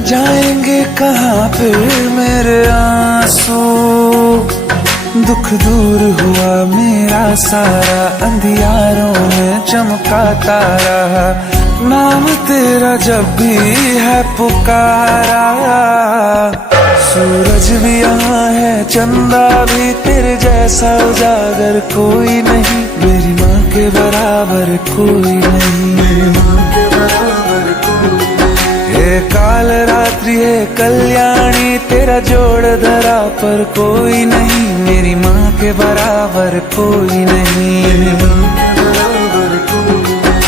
जाएंगे कहाँ फिर मेरे आंसू दुख दूर हुआ मेरा सारा अंधियारों में चमका तारा नाम तेरा जब भी है पुकारा सूरज भी यहाँ है चंदा भी तेरे जैसा उजागर कोई नहीं मेरी माँ के बराबर कोई नहीं मेरी माँ के बराबर कोई नहीं हे काल रात्रि है कल्याणी तेरा जोड़ धरा पर कोई नहीं मेरी माँ के बराबर कोई नहीं मेरी माँ के बराबर कोई नहीं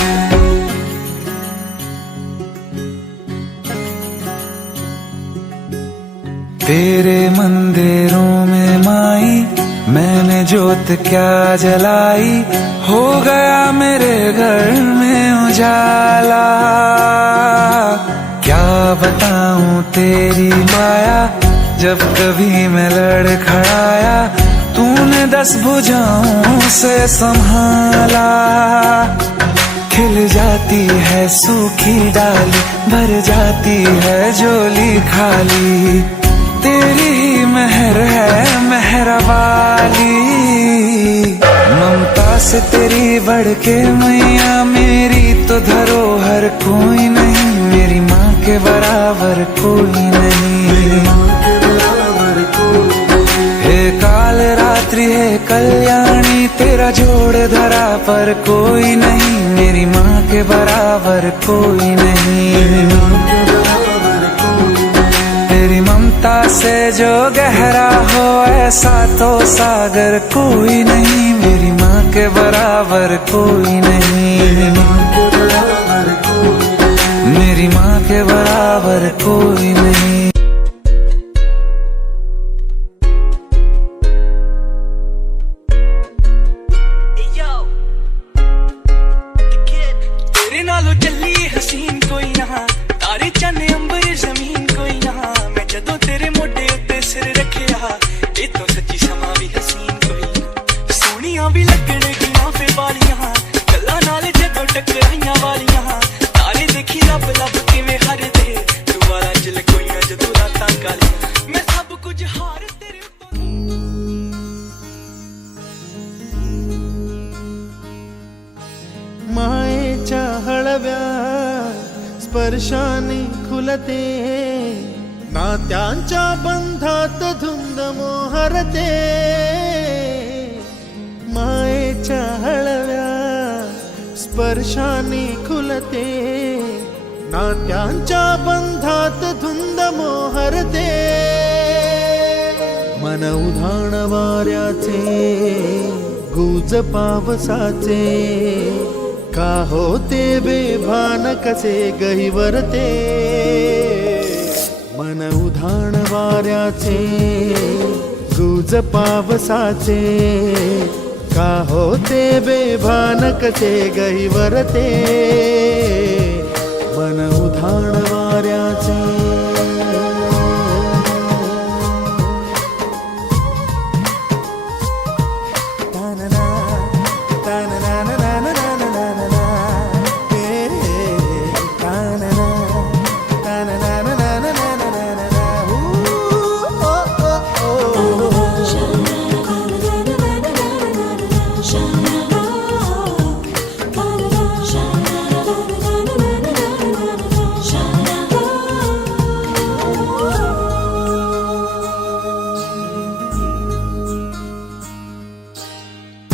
तेरे मंदिरों में माई मैंने जोत क्या जलाई हो गया मेरे घर में उजाला क्या बताऊं तेरी माया जब कभी मैं लड़खड़ाया तूने 10 भुजाओं से संभाला खिल जाती है सूखी डाली भर जाती है झोली खाली तेरी ही मेहर है मेहरा वाली ममता से तेरी बढ़ के मैया मेरी तो धरोहर कोई नहीं मेरी माँ के बराबर कोई नहीं मेरी माँ के बराबर कोई नहीं हे काल रात्रि है कल्याणी तेरा जोड़ धरा पर कोई नहीं मेरी माँ के बराबर कोई नहीं मेरी माँ के बराबर कोई नहीं तेरी ममता से जो गहरा हो ऐसा तो सागर कोई नहीं मेरी माँ के बराबर कोई नहीं मेरी माँ के बराबर कोई नहीं मेरी माँ के बराबर कोई नहीं तेरे नालों चली हसीन कोई ना तारे चन्ने अंबर जमीन कोई ना मैं जदों तेरे मोढे उत्ते सिर रखिया ये तो सच्ची समा भी हसीन कोई ना सोनिया भी लगने गिया फे वालियां स्पर्शाने खुलते नात्यांच्या बंधात धुंद मोहरते मायेच्या हळव्या स्पर्शाने खुलते नात्यांच्या बंधात धुंद मोहरते मन उधाण वाऱ्याचे गुज पावसाचे का होते बेभान कसे गहिवरते मन उधाण वाऱ्याचे गुज पावसाचे का होते बेभान कसे गहिवरते मन उधाण वाऱ्याचे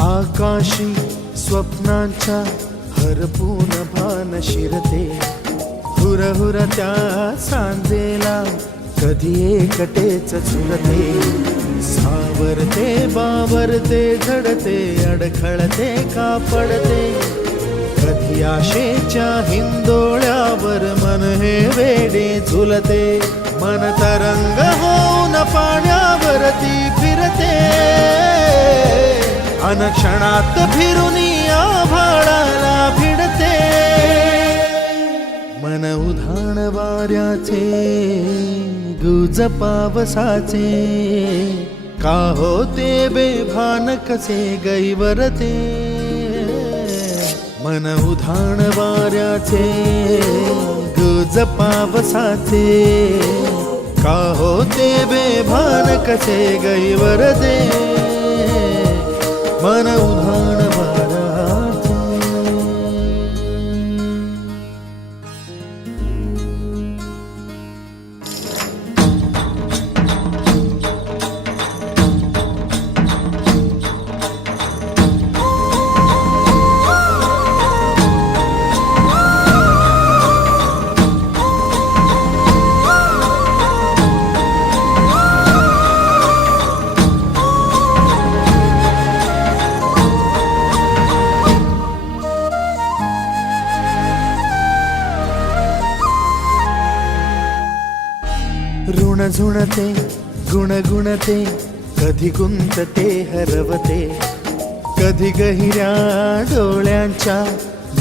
आकाशी स्वप्नांच्या हरपून भान शिरते हुरहुर त्या सांजेला कधी एकटेच झुरते सावरते बावरते झडते अडखळते का पडते कधी आशेच्या हिंदोळ्यावर मन हे वेडे झुलते मन तरंग होऊन पाण्यावरती फिरते अनक्षणात फिरून आभाळाला भिडते मन उधाण वाऱ्याचे गुज पावसाचे का होते बेभान कसे गैवरते मन उधाण वाऱ्याचे गुज पावसाचे का होते बेभान कसे गैवरते मन उधाण वाऱ्याचे ऋण झुणते गुणगुणते कधी गुंतते हरवते कधी गहिऱ्या डोळ्यांच्या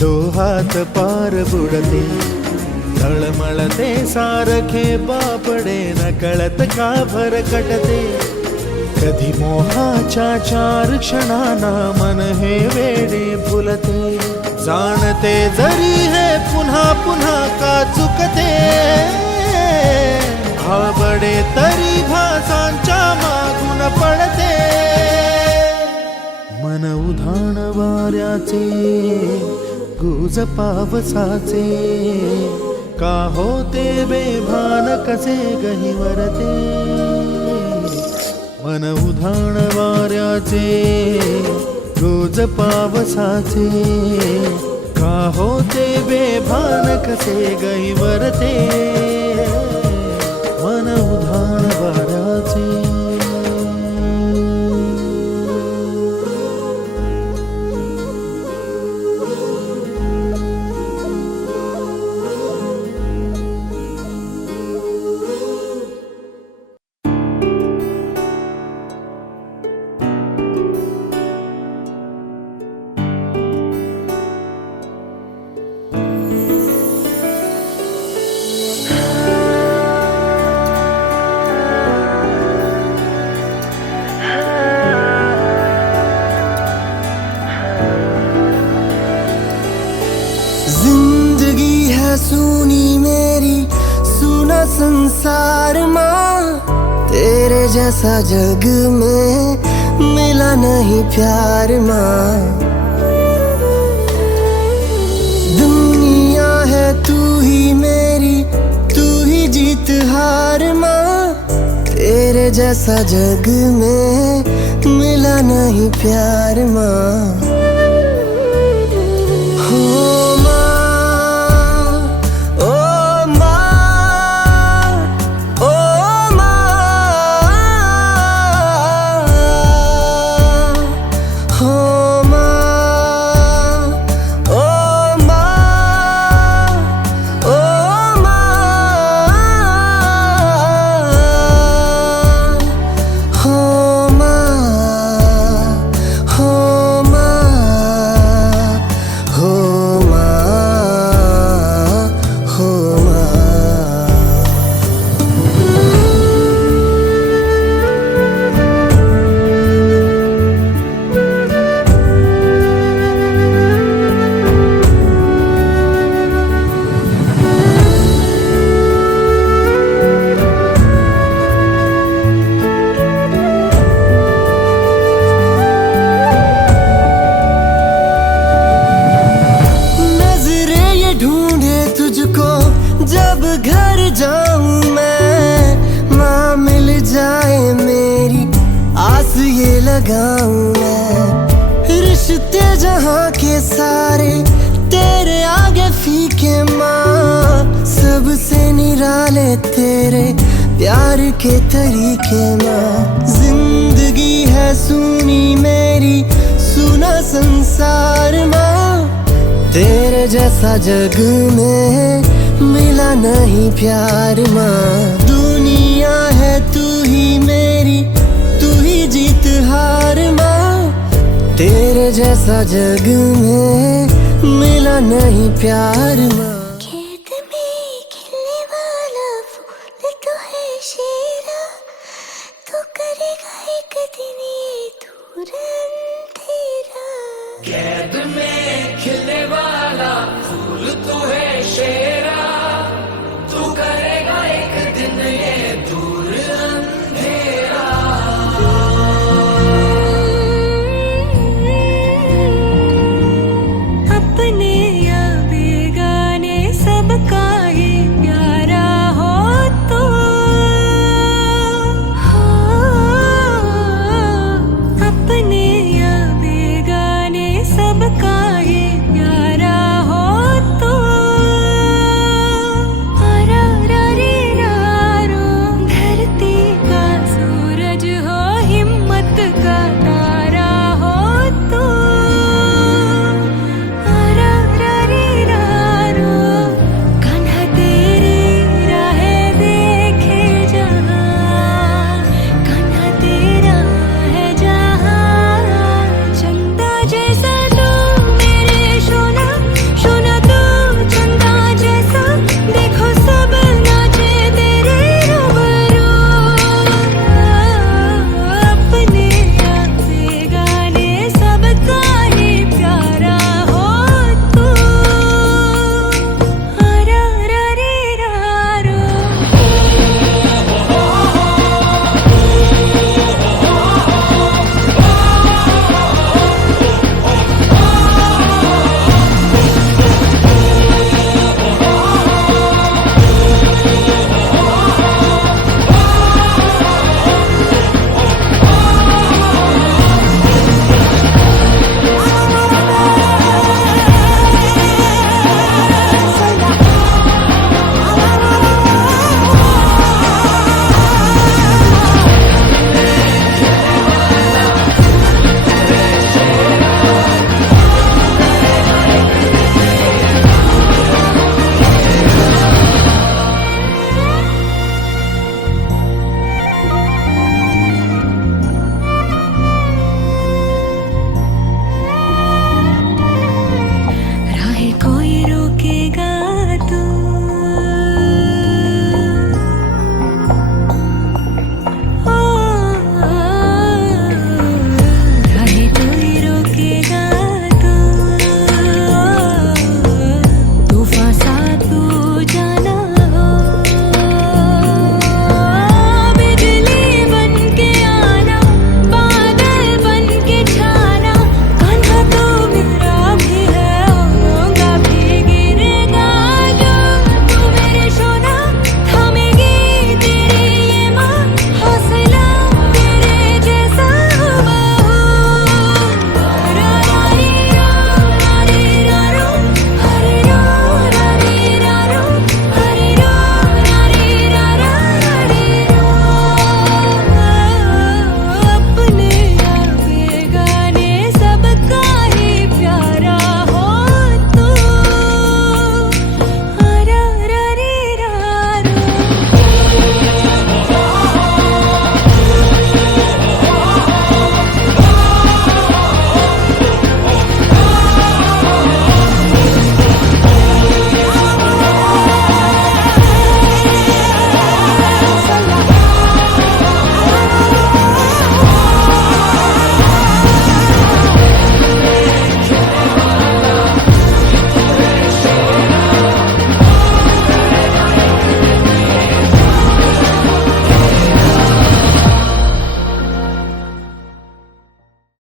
डोहात पार बुडते तळमळते सारखे बापडे नकळत का भरकटते कधी मोहाच्या चार क्षणांना मन हे वेडे फुलते जाणते जरी हे पुन्हा पुन्हा का चुकते आवडे तरी भासांच्या मागून पडते मन उधाण वाऱ्याचे गुज पावसाचे का होते बेभान कसे गहिवरते मन उधाण वाऱ्याचे गुज पावसाचे का होते बेभान कसे गहिवरते मन उधाण वाऱ्याचे सुनी मेरी सुना संसार माँ तेरे जैसा जग में मिला नहीं प्यार माँ दुनिया है तू ही मेरी तेरे जैसा जग में मिला नहीं प्यार माँ। हो माँ, ओ माँ, ओ माँ, हो माँ, ओ माँ, ओ माँ, हो माँ, हो माँ, हो माँ, हो माँ। नजरें ये ढूंढे तुझको जब घर जाऊं मैं, माँ मिल जाए मेरी आस ये लगाऊं मैं। रिश्ते जहाँ के सारे तेरे आगे फीके माँ, सबसे निराले तेरे प्यार के तरीके माँ। जिंदगी है सुनी मेरी, सुना संसार माँ, तेरे जैसा जग में मिला नहीं प्यार माँ। दुनिया है तू ही मेरी, तू ही जीत हार माँ, तेरे जैसा जग में मिला नहीं प्यार माँ। खेत में खिलने वाला फूल तो है शेरा, तो करेगा एक दिन ये दूर अंधेरा। कैद में